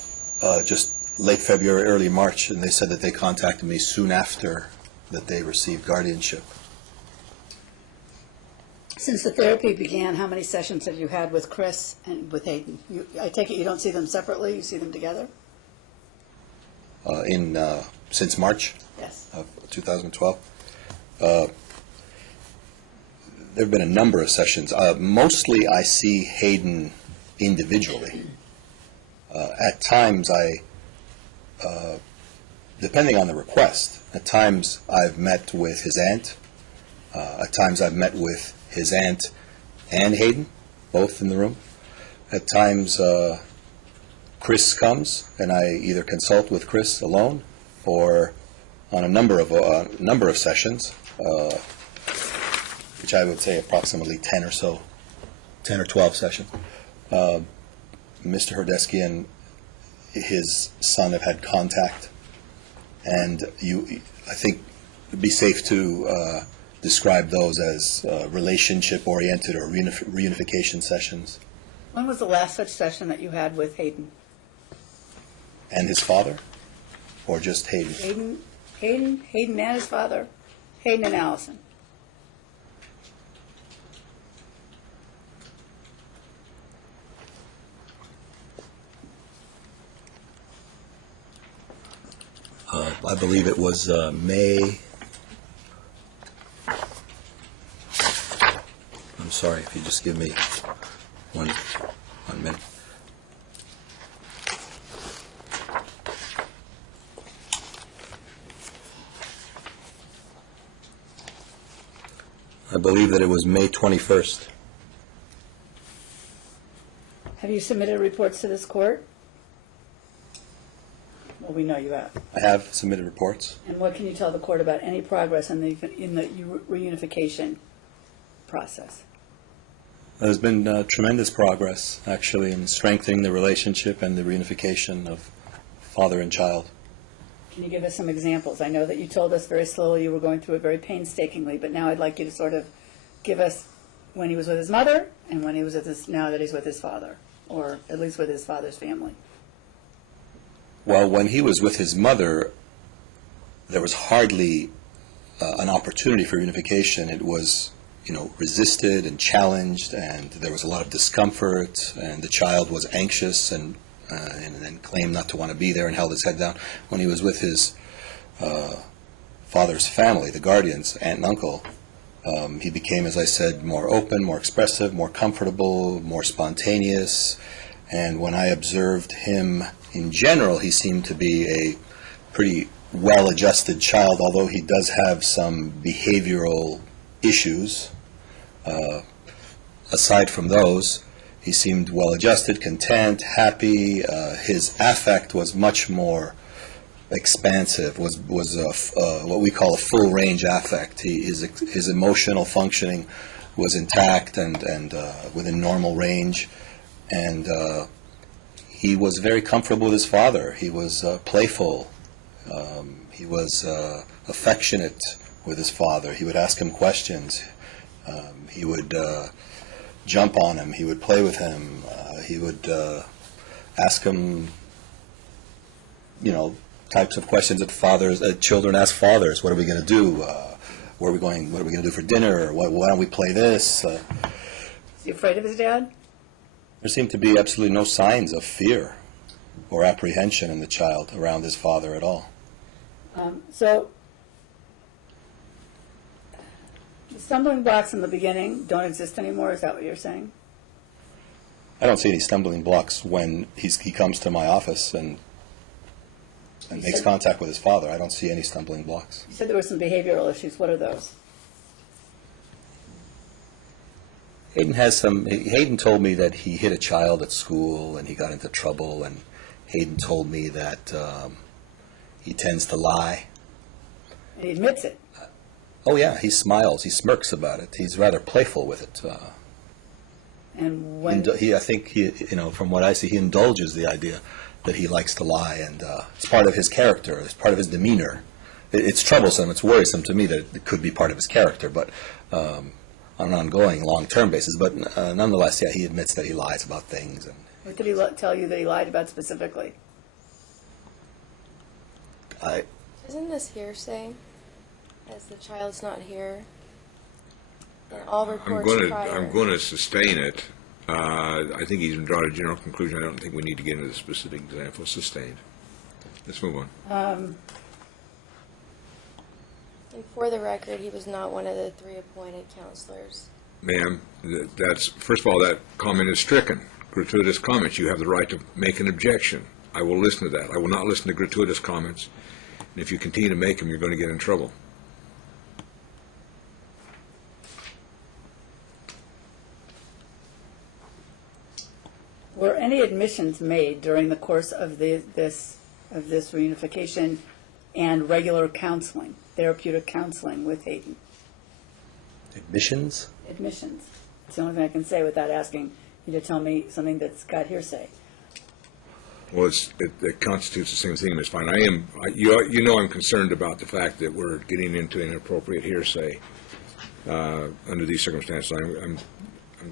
just late February, early March, and they said that they contacted me soon after that they received guardianship. Since the therapy began, how many sessions have you had with Chris and with Hayden? I take it you don't see them separately, you see them together? Since March Yes. of 2012. There have been a number of sessions. Mostly I see Hayden individually. At times depending on the request, at times I've met with his aunt. At times I've met with his aunt and Hayden, both in the room. At times Chris comes, and I either consult with Chris alone or on a number of sessions, which I would say approximately 10 or 12 sessions. Mr. Horodesky and his son have had contact, and I think it'd be safe to describe those as relationship-oriented or reunification sessions. When was the last such session that you had with Hayden? And his father? Or just Hayden? Hayden and his father, Hayden and Allison. I believe it was May. I'm sorry, if you just give me one minute. I believe that it was May 21st. Have you submitted reports to this court? Well, we know you have. I have submitted reports. And what can you tell the court about any progress in the reunification process? There's been tremendous progress, actually, in strengthening the relationship and the reunification of father and child. Can you give us some examples? I know that you told us very slowly you were going through it very painstakingly, but now I'd like you to sort of give us when he was with his mother and when he was now that he's with his father, or at least with his father's family. Well, when he was with his mother, there was hardly an opportunity for reunification. It was, resisted and challenged, and there was a lot of discomfort, and the child was anxious and claimed not to want to be there and held his head down. When he was with his father's family, the guardians, aunt and uncle, he became, as I said, more open, more expressive, more comfortable, more spontaneous. And when I observed him in general, he seemed to be a pretty well-adjusted child, although he does have some behavioral issues. Aside from those, he seemed well-adjusted, content, happy. His affect was much more expansive, was what we call a full-range affect. His emotional functioning was intact and within normal range. And he was very comfortable with his father. He was playful. He was affectionate with his father. He would ask him questions. He would jump on him. He would play with him. He would ask him, types of questions that children ask fathers. What are we going to do? Where are we going? What are we going to do for dinner? Why don't we play this? Is he afraid of his dad? There seemed to be absolutely no signs of fear or apprehension in the child around his father at all. So, the stumbling blocks in the beginning don't exist anymore, is that what you're saying? I don't see any stumbling blocks when he comes to my office and makes contact with his father. I don't see any stumbling blocks. You said there were some behavioral issues. What are those? Hayden told me that he hit a child at school and he got into trouble, and Hayden told me that He tends to lie. And he admits it. Oh, yeah, he smiles, he smirks about it. He's rather playful with it. And when I think he, from what I see, he indulges the idea that he likes to lie, and it's part of his character. It's part of his demeanor. It's troublesome. It's worrisome to me that it could be part of his character, but on an ongoing, long-term basis. But nonetheless, yeah, he admits that he lies about things. And what did he tell you that he lied about specifically? Isn't this hearsay? As the child's not here. And all reports prior. I'm going to sustain it. I think he's drawn a general conclusion. I don't think we need to get into the specific example. Sustained. Let's move on. And for the record, he was not one of the 3 appointed counselors. Ma'am, that's, first of all, that comment is stricken. Gratuitous comments. You have the right to make an objection. I will listen to that. I will not listen to gratuitous comments. And if you continue to make them, you're going to get in trouble. Were any admissions made during the course of this reunification and regular counseling, therapeutic counseling with Hayden? admissions? Admissions. It's the only thing I can say without asking you to tell me something that's got hearsay. Well, it constitutes the same thing, Ms. Fine. You know I'm concerned about the fact that we're getting into inappropriate hearsay under these circumstances. I'm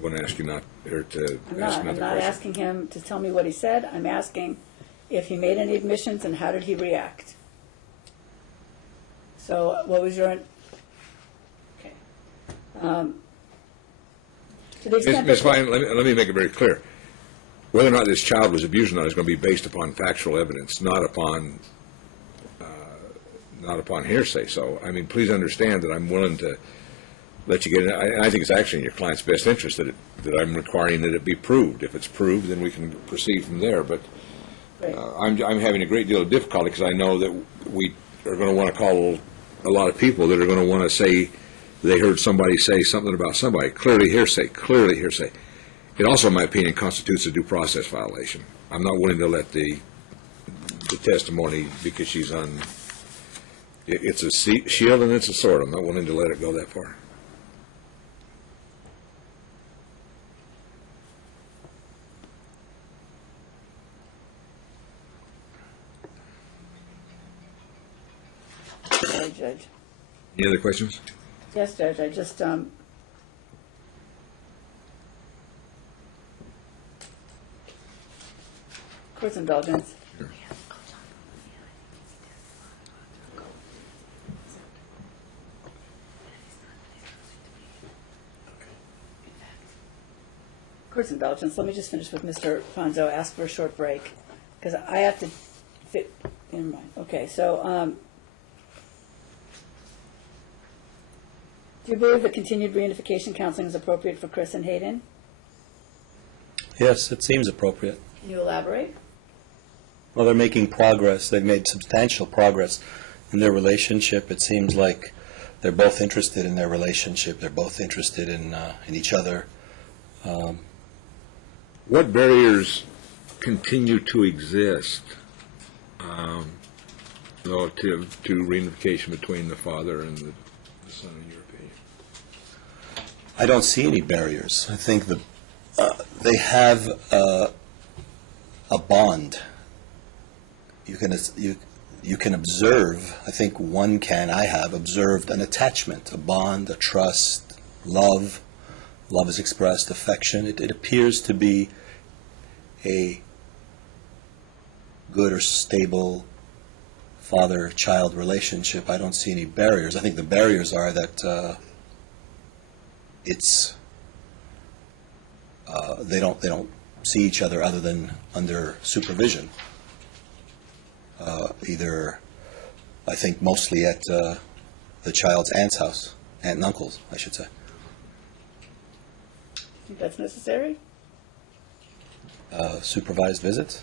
going to ask you not, or to ask another I'm not question. asking him to tell me what he said. I'm asking if he made any admissions and how did he react. So what was your... Okay. To the extent Ms. that- Fine, let me make it very clear. Whether or not this child was abused or not is going to be based upon factual evidence, not upon hearsay. So, I mean, please understand that I'm willing to let you get in. I think it's actually in your client's best interest that I'm requiring that it be proved. If it's proved, then we can proceed from there. But I'm having a great deal of difficulty because I know that we are going to want to call a lot of people that are going to want to say they heard somebody say something about somebody. Clearly hearsay. Clearly hearsay. It also, in my opinion, constitutes a due process violation. I'm not willing to let the testimony, because she's on, it's a shield and it's a sword. I'm not willing to let it go that far. Sorry, Judge. Any other questions? Yes, Judge, I just... Court's indulgence. Sure. Court's indulgence. Let me just finish with Mr. Fonzo. Ask for a short break because I have to fit in mind. Okay, so do you believe that continued reunification counseling is appropriate for Chris and Hayden? Yes, it seems appropriate. Can you elaborate? Well, they're making progress. They've made substantial progress in their relationship. It seems like they're both interested in their relationship. They're both interested in each other. What barriers continue to exist relative to reunification between the father and the son, in your opinion? I don't see any barriers. I think that they have a bond. You can observe, I think I have observed an attachment, a bond, a trust, love. Love is expressed, affection. It appears to be a good or stable father-child relationship. I don't see any barriers. I think the barriers are that they don't see each other other than under supervision. Either, I think, mostly at the child's aunt's house, aunt and uncle's, I should say. Think that's necessary? Supervised visits?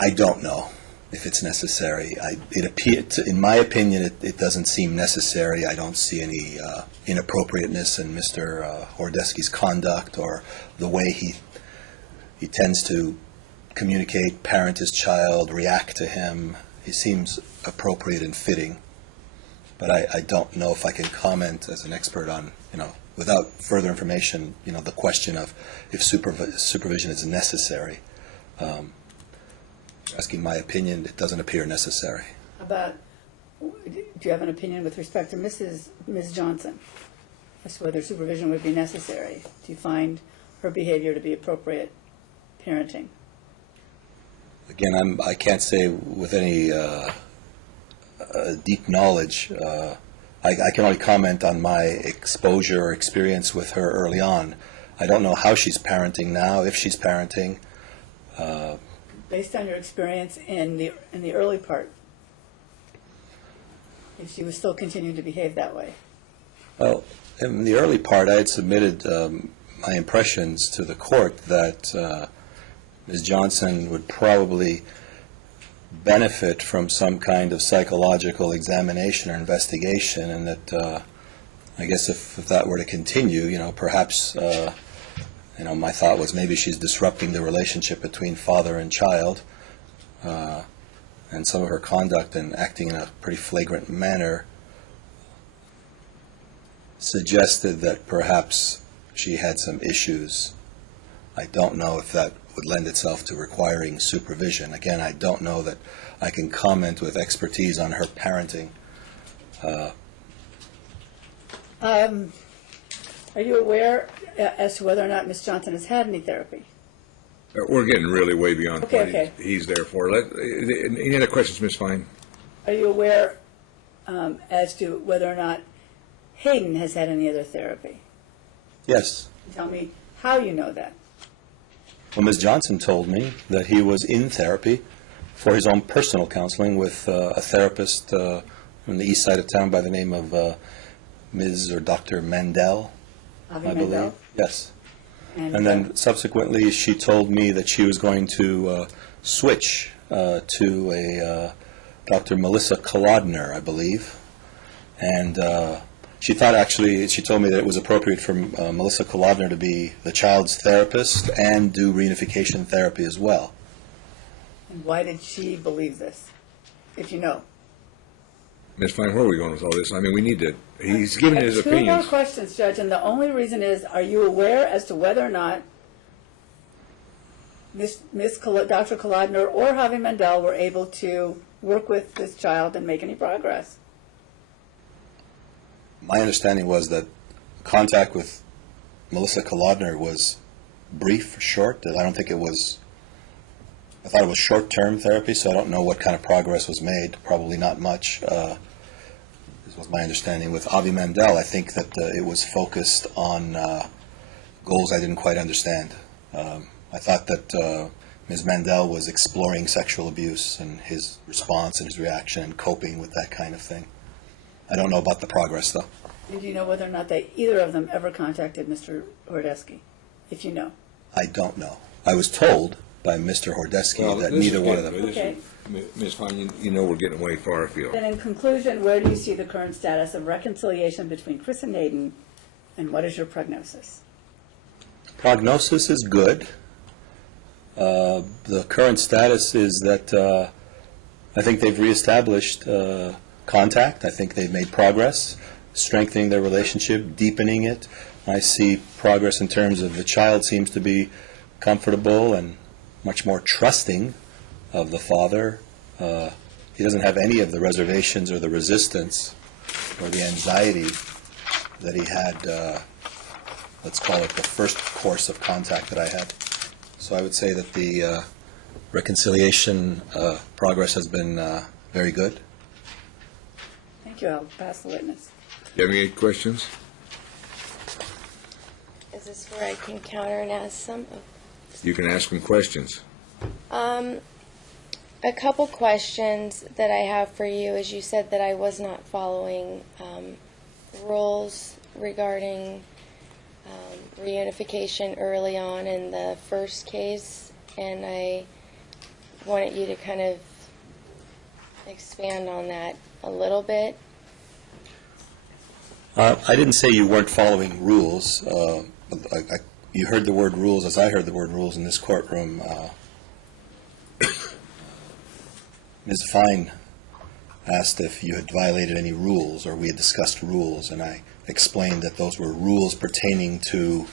I don't know if it's necessary. In my opinion, it doesn't seem necessary. I don't see any inappropriateness in Mr. Horodesky's conduct or the way he tends to communicate, parent his child, react to him. He seems appropriate and fitting. But I don't know if I can comment as an expert on, without further information, the question of if supervision is necessary. Asking my opinion, it doesn't appear necessary. Do you have an opinion with respect to Ms. Johnson as to whether supervision would be necessary? Do you find her behavior to be appropriate parenting? Again, I can't say with any deep knowledge. I can only comment on my exposure or experience with her early on. I don't know how she's parenting now, if she's parenting. Based on your experience in the early part, if she was still continuing to behave that way? Well, in the early part, I had submitted my impressions to the court that Ms. Johnson would probably benefit from some kind of psychological examination or investigation, and that I guess if that were to continue, perhaps my thought was maybe she's disrupting the relationship between father and child, and some of her conduct and acting in a pretty flagrant manner suggested that perhaps she had some issues. I don't know if that would lend itself to requiring supervision. Again, I don't know that I can comment with expertise on her parenting. Are you aware as to whether or not Ms. Johnson has had any therapy? We're getting really way beyond what Okay. he's there for. Any other questions, Ms. Fine? Are you aware as to whether or not Hayden has had any other therapy? Yes. Tell me how you know that. Well, Ms. Johnson told me that he was in therapy for his own personal counseling with a therapist from the east side of town by the name of Ms. or Dr. Mandel, I believe. Mandel? Yes. And then subsequently she told me that she was going to switch to a Dr. Melissa Kolodner, I believe. And she told me that it was appropriate for Melissa Kolodner to be the child's therapist and do reunification therapy as well. And why did she believe this, if you know? Ms. Fine, where are we going with all this? I mean, we need to, he's given his Two more opinions. questions, Judge, and the only reason is, are you aware as to whether or not Dr. Kolodner or Javi Mandel were able to work with this child and make any progress? My understanding was that contact with Melissa Kolodner was brief, short. I don't think it was, I thought it was short-term therapy, so I don't know what kind of progress was made. Probably not much. This was my understanding. With Avi Mandel, I think that it was focused on goals I didn't quite understand. I thought that Ms. Mandel was exploring sexual abuse and his response and his reaction and coping with that kind of thing. I don't know about the progress, though. And do you know whether or not either of them ever contacted Mr. Horodesky, if you know? I don't know. I was told by Mr. Horodesky that neither one of them. Okay. Ms. Fine, you know we're getting way far afield. Then in conclusion, where do you see the current status of reconciliation between Chris and Hayden, and what is your prognosis? Prognosis is good. The current status is that I think they've reestablished contact. I think they've made progress, strengthening their relationship, deepening it. I see progress in terms of the child seems to be comfortable and much more trusting of the father. He doesn't have any of the reservations or the resistance or the anxiety that he had, let's call it the first course of contact that I had. So I would say that the reconciliation progress has been very good. Thank you. I'll pass the witness. Do you have any questions? Is this where I can counter and ask some? You can ask them questions. A couple questions that I have for you is you said that I was not following rules regarding reunification early on in the first case, and I wanted you to kind of expand on that a little bit. I didn't say you weren't following rules. You heard the word rules as I heard the word rules in this courtroom Ms. Fine asked if you had violated any rules, or we had discussed rules, and I explained that those were rules pertaining to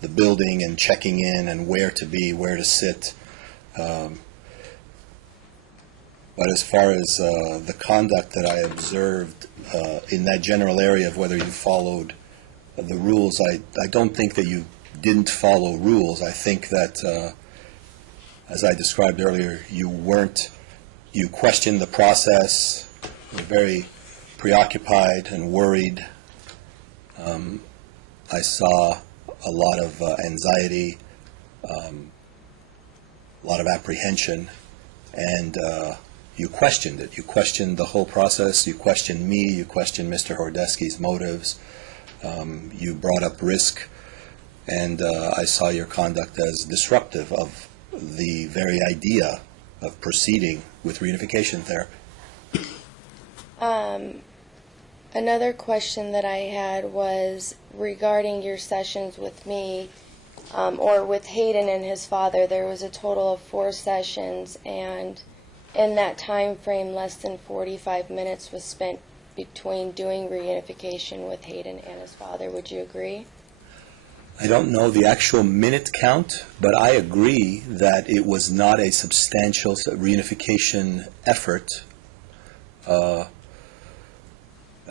the building and checking in and where to be, where to sit. But as far as the conduct that I observed in that general area of whether you followed the rules, I don't think that you didn't follow rules. I think that, as I described earlier, you questioned the process, you were very preoccupied and worried. I saw a lot of anxiety, a lot of apprehension, and you questioned it. You questioned the whole process. You questioned me. You questioned Mr. Horodesky's motives. You brought up risk, and I saw your conduct as disruptive of the very idea of proceeding with reunification therapy. Another question that I had was regarding your sessions with me, or with Hayden and his father. There was a total of 4 sessions, and in that time frame, less than 45 minutes was spent between doing reunification with Hayden and his father. Would you agree? I don't know the actual minute count, but I agree that it was not a substantial reunification effort.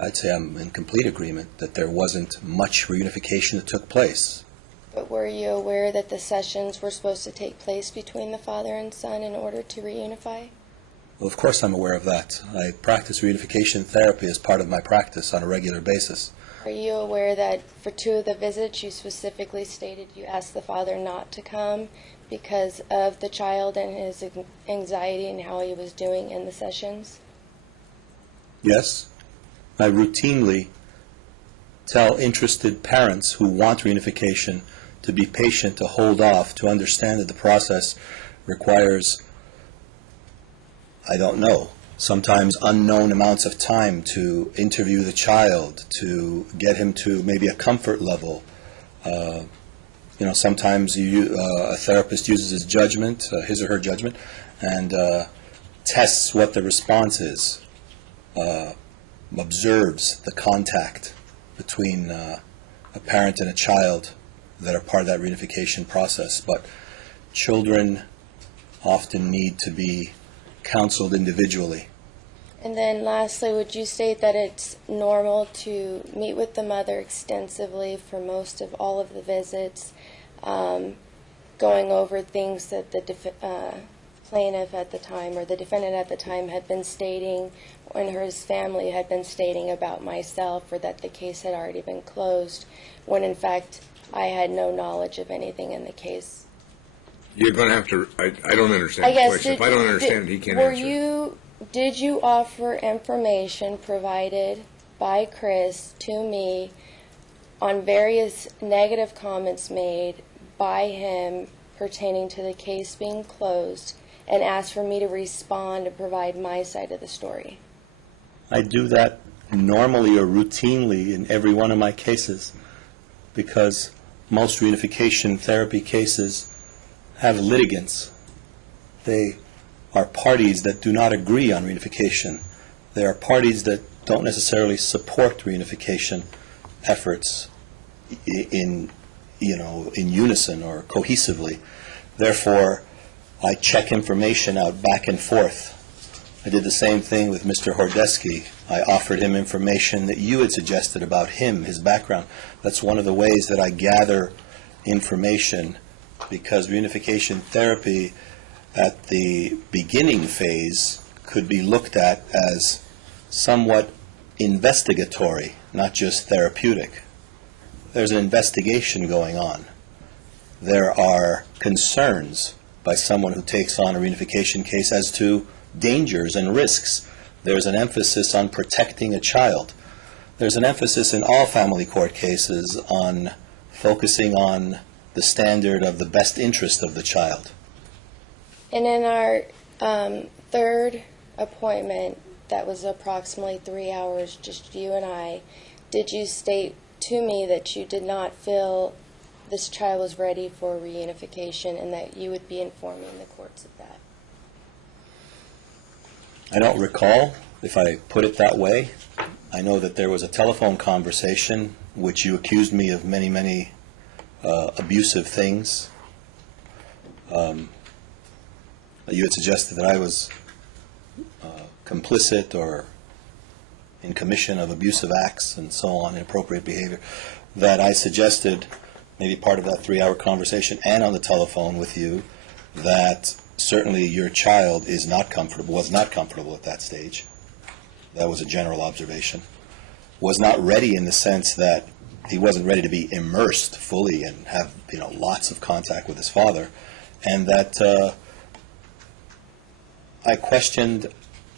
I'd say I'm in complete agreement that there wasn't much reunification that took place. But were you aware that the sessions were supposed to take place between the father and son in order to reunify? Well, of course I'm aware of that. I practice reunification therapy as part of my practice on a regular basis. Are you aware that for 2 of the visits you specifically stated you asked the father not to come because of the child and his anxiety and how he was doing in the sessions? Yes. I routinely tell interested parents who want reunification to be patient, to hold off, to understand that the process requires, I don't know, sometimes unknown amounts of time to interview the child, to get him to maybe a comfort level. Sometimes a therapist uses his judgment, his or her judgment, and tests what the response is, observes the contact between a parent and a child that are part of that reunification process. But children often need to be counseled individually. And then lastly, would you state that it's normal to meet with the mother extensively for most of all of the visits, going over things that the plaintiff at the time or the defendant at the time had been stating, and his family had been stating about myself, or that the case had already been closed, when in fact I had no knowledge of anything in the case? You're going to have to, I don't understand the question. If I don't understand it, he can't answer. Did you offer information provided by Chris to me on various negative comments made by him pertaining to the case being closed, and ask for me to respond and provide my side of the story? I do that normally or routinely in every one of my cases, because most reunification therapy cases have litigants. They are parties that do not agree on reunification. They are parties that don't necessarily support reunification efforts in unison or cohesively. Therefore, I check information out back and forth. I did the same thing with Mr. Horodesky. I offered him information that you had suggested about him, his background. That's one of the ways that I gather information, because reunification therapy at the beginning phase could be looked at as somewhat investigatory, not just therapeutic. There's an investigation going on. There are concerns by someone who takes on a reunification case as to dangers and risks. There's an emphasis on protecting a child. There's an emphasis in all family court cases on focusing on the standard of the best interest of the child. And in our third appointment, that was approximately 3 hours, just you and I, did you state to me that you did not feel this child was ready for reunification and that you would be informing the courts of that? I don't recall if I put it that way. I know that there was a telephone conversation which you accused me of many, many abusive things. You had suggested that I was complicit or in commission of abusive acts and so on, inappropriate behavior, that I suggested, maybe part of that 3-hour conversation and on the telephone with you, that certainly your child is not comfortable, was not comfortable at that stage. That was a general observation. Was not ready in the sense that he wasn't ready to be immersed fully and have, lots of contact with his father, and that I questioned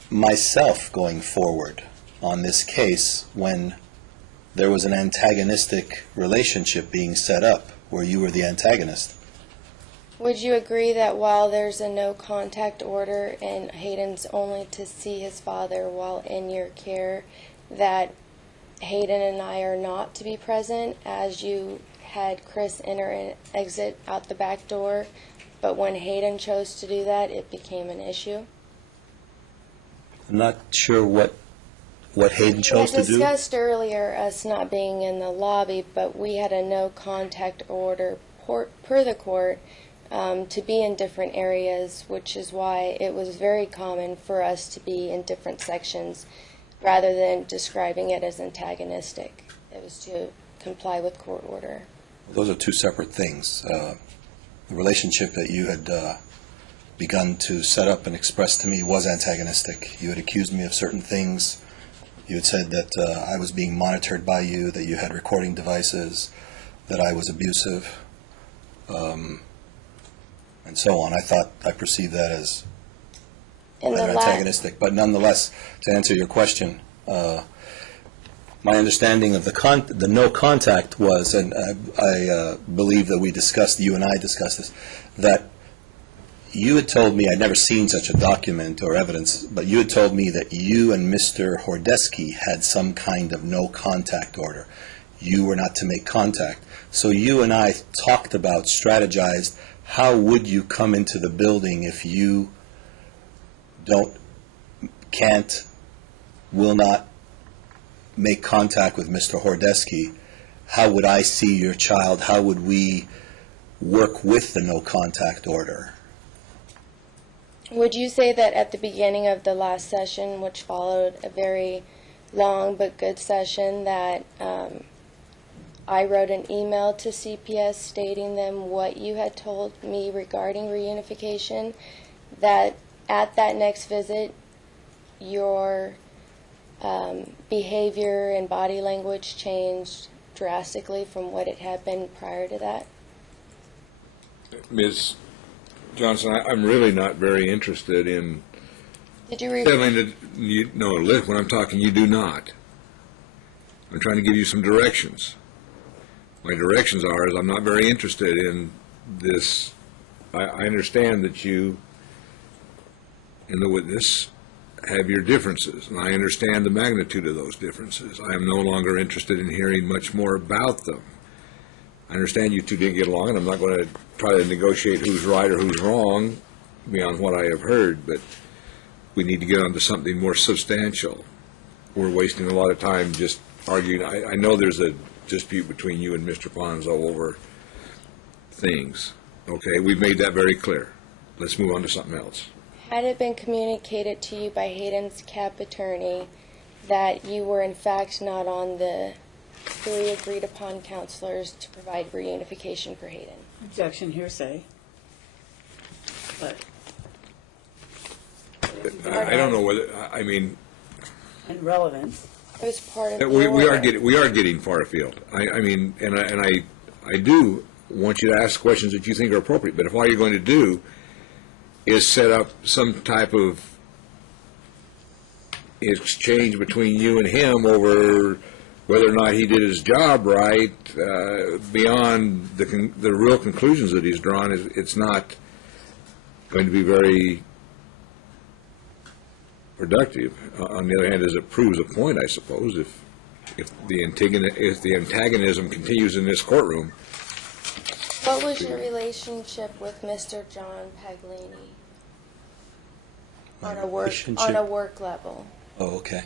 myself going forward on this case when there was an antagonistic relationship being set up where you were the antagonist. Would you agree that while there's a no contact order and Hayden's only to see his father while in your care, that Hayden and I are not to be present as you had Chris enter and exit out the back door, but when Hayden chose to do that, it became an issue? I'm not sure what Hayden chose to do. We had discussed earlier us not being in the lobby, but we had a no contact order per the court to be in different areas, which is why it was very common for us to be in different sections rather than describing it as antagonistic. It was to comply with court order. Those are two separate things. The relationship that you had begun to set up and express to me was antagonistic. You had accused me of certain things. You had said that I was being monitored by you, that you had recording devices, that I was abusive, and so on. I perceived that as antagonistic. But nonetheless, to answer your question, my understanding of the no contact was, and I believe that you and I discussed this, that you had told me, I'd never seen such a document or evidence, but you had told me that you and Mr. Horodesky had some kind of no contact order. You were not to make contact. So you and I talked about, strategized, how would you come into the building if you will not make contact with Mr. Horodesky? How would I see your child? How would we work with the no contact order? Would you say that at the beginning of the last session, which followed a very long but good session, that I wrote an email to CPS stating them what you had told me regarding reunification, that at that next visit, your behavior and body language changed drastically from what it had been prior to that? Ms. Johnson, I'm really not very interested in Did you telling that no, when I'm talking, you do not. I'm trying to give you some directions. My directions are I'm not very interested in this. I understand that you and the witness have your differences, and I understand the magnitude of those differences. I am no longer interested in hearing much more about them. I understand you two didn't get along, and I'm not going to try to negotiate who's right or who's wrong beyond what I have heard, but we need to get on to something more substantial. We're wasting a lot of time just arguing. I know there's a dispute between you and Mr. Ponzo over things. Okay, we've made that very clear. Let's move on to something else. Had it been communicated to you by Hayden's CAP attorney that you were in fact not on the 3 agreed upon counselors to provide reunification for Hayden? Objection, hearsay. But I don't know whether, I mean, and relevant. It was part of the we order. are getting far afield. I mean, and I do want you to ask questions that you think are appropriate, but if all you're going to do is set up some type of exchange between you and him over whether or not he did his job right, beyond the real conclusions that he's drawn, it's not going to be very productive. On the other hand, as it proves a point, I suppose, if the antagonism continues in this courtroom. What was your relationship with Mr. John Paglini? On My a work relationship- level. Oh, okay.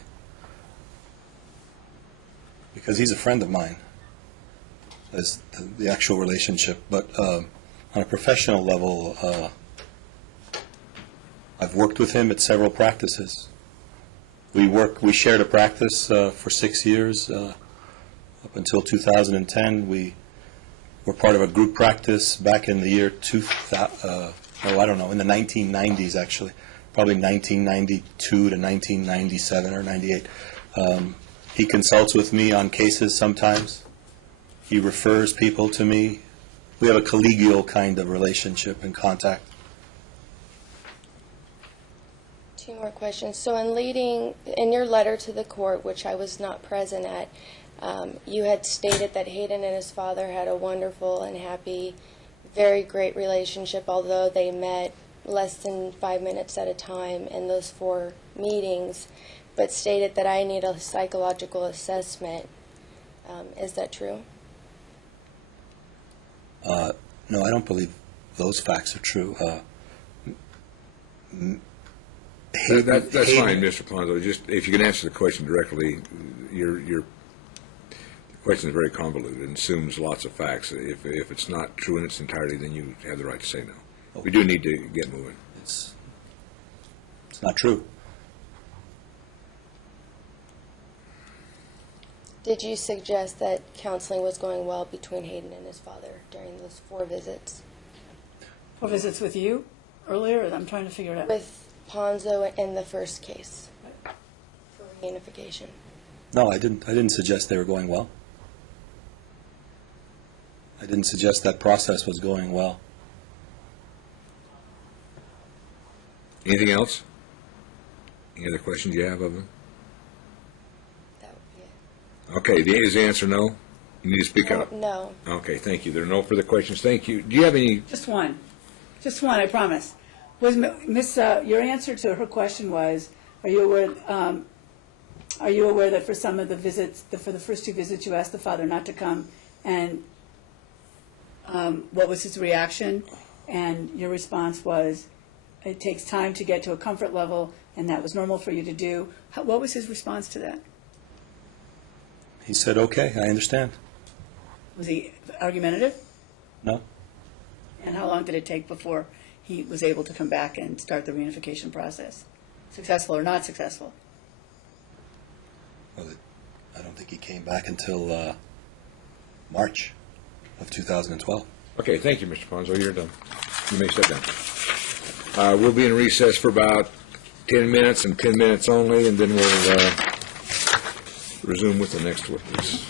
Because he's a friend of mine, as the actual relationship. But on a professional level, I've worked with him at several practices. We shared a practice for 6 years. Up until 2010, we were part of a group practice back in the year 2000, I don't know, in the 1990s, actually. Probably 1992 to 1997 or 98. He consults with me on cases sometimes. He refers people to me. We have a collegial kind of relationship and contact. 2 more questions. So in your letter to the court, which I was not present at, you had stated that Hayden and his father had a wonderful and happy, very great relationship, although they met less than 5 minutes at a time in those 4 meetings, but stated that I need a psychological assessment. Is that true? No, I don't believe those facts are true. That's Hayden- fine, Mr. Ponzo. Just, if you can answer the question directly, the question is very convoluted and assumes lots of facts. If it's not true in its entirety, then you have the right to say no. We do need to get moving. It's not true. Did you suggest that counseling was going well between Hayden and his father during those 4 visits? 4 visits with you earlier, I'm trying to figure it out. With Ponzo in the first case for reunification. No, I didn't suggest they were going well. I didn't suggest that process was going well. Anything else? Any other questions you have of them? That would be Okay, is the answer no? You need to speak it. up. No. Okay, thank you. There are no further questions. Thank you. Do you have any? Just one, I promise. Was your answer to her question was, are you aware that for some of the visits, for the first 2 visits, you asked the father not to come, and what was his reaction? And your response was, it takes time to get to a comfort level, and that was normal for you to do. What was his response to that? He said, okay, I understand. Was he argumentative? No? And how long did it take before he was able to come back and start the reunification process? Successful or not successful? Well, I don't think he came back until March of 2012. Okay, thank you, Mr. Ponzo. You're done. You may step down. We'll be in recess for about 10 minutes and 10 minutes only, and then we'll resume with the next witness.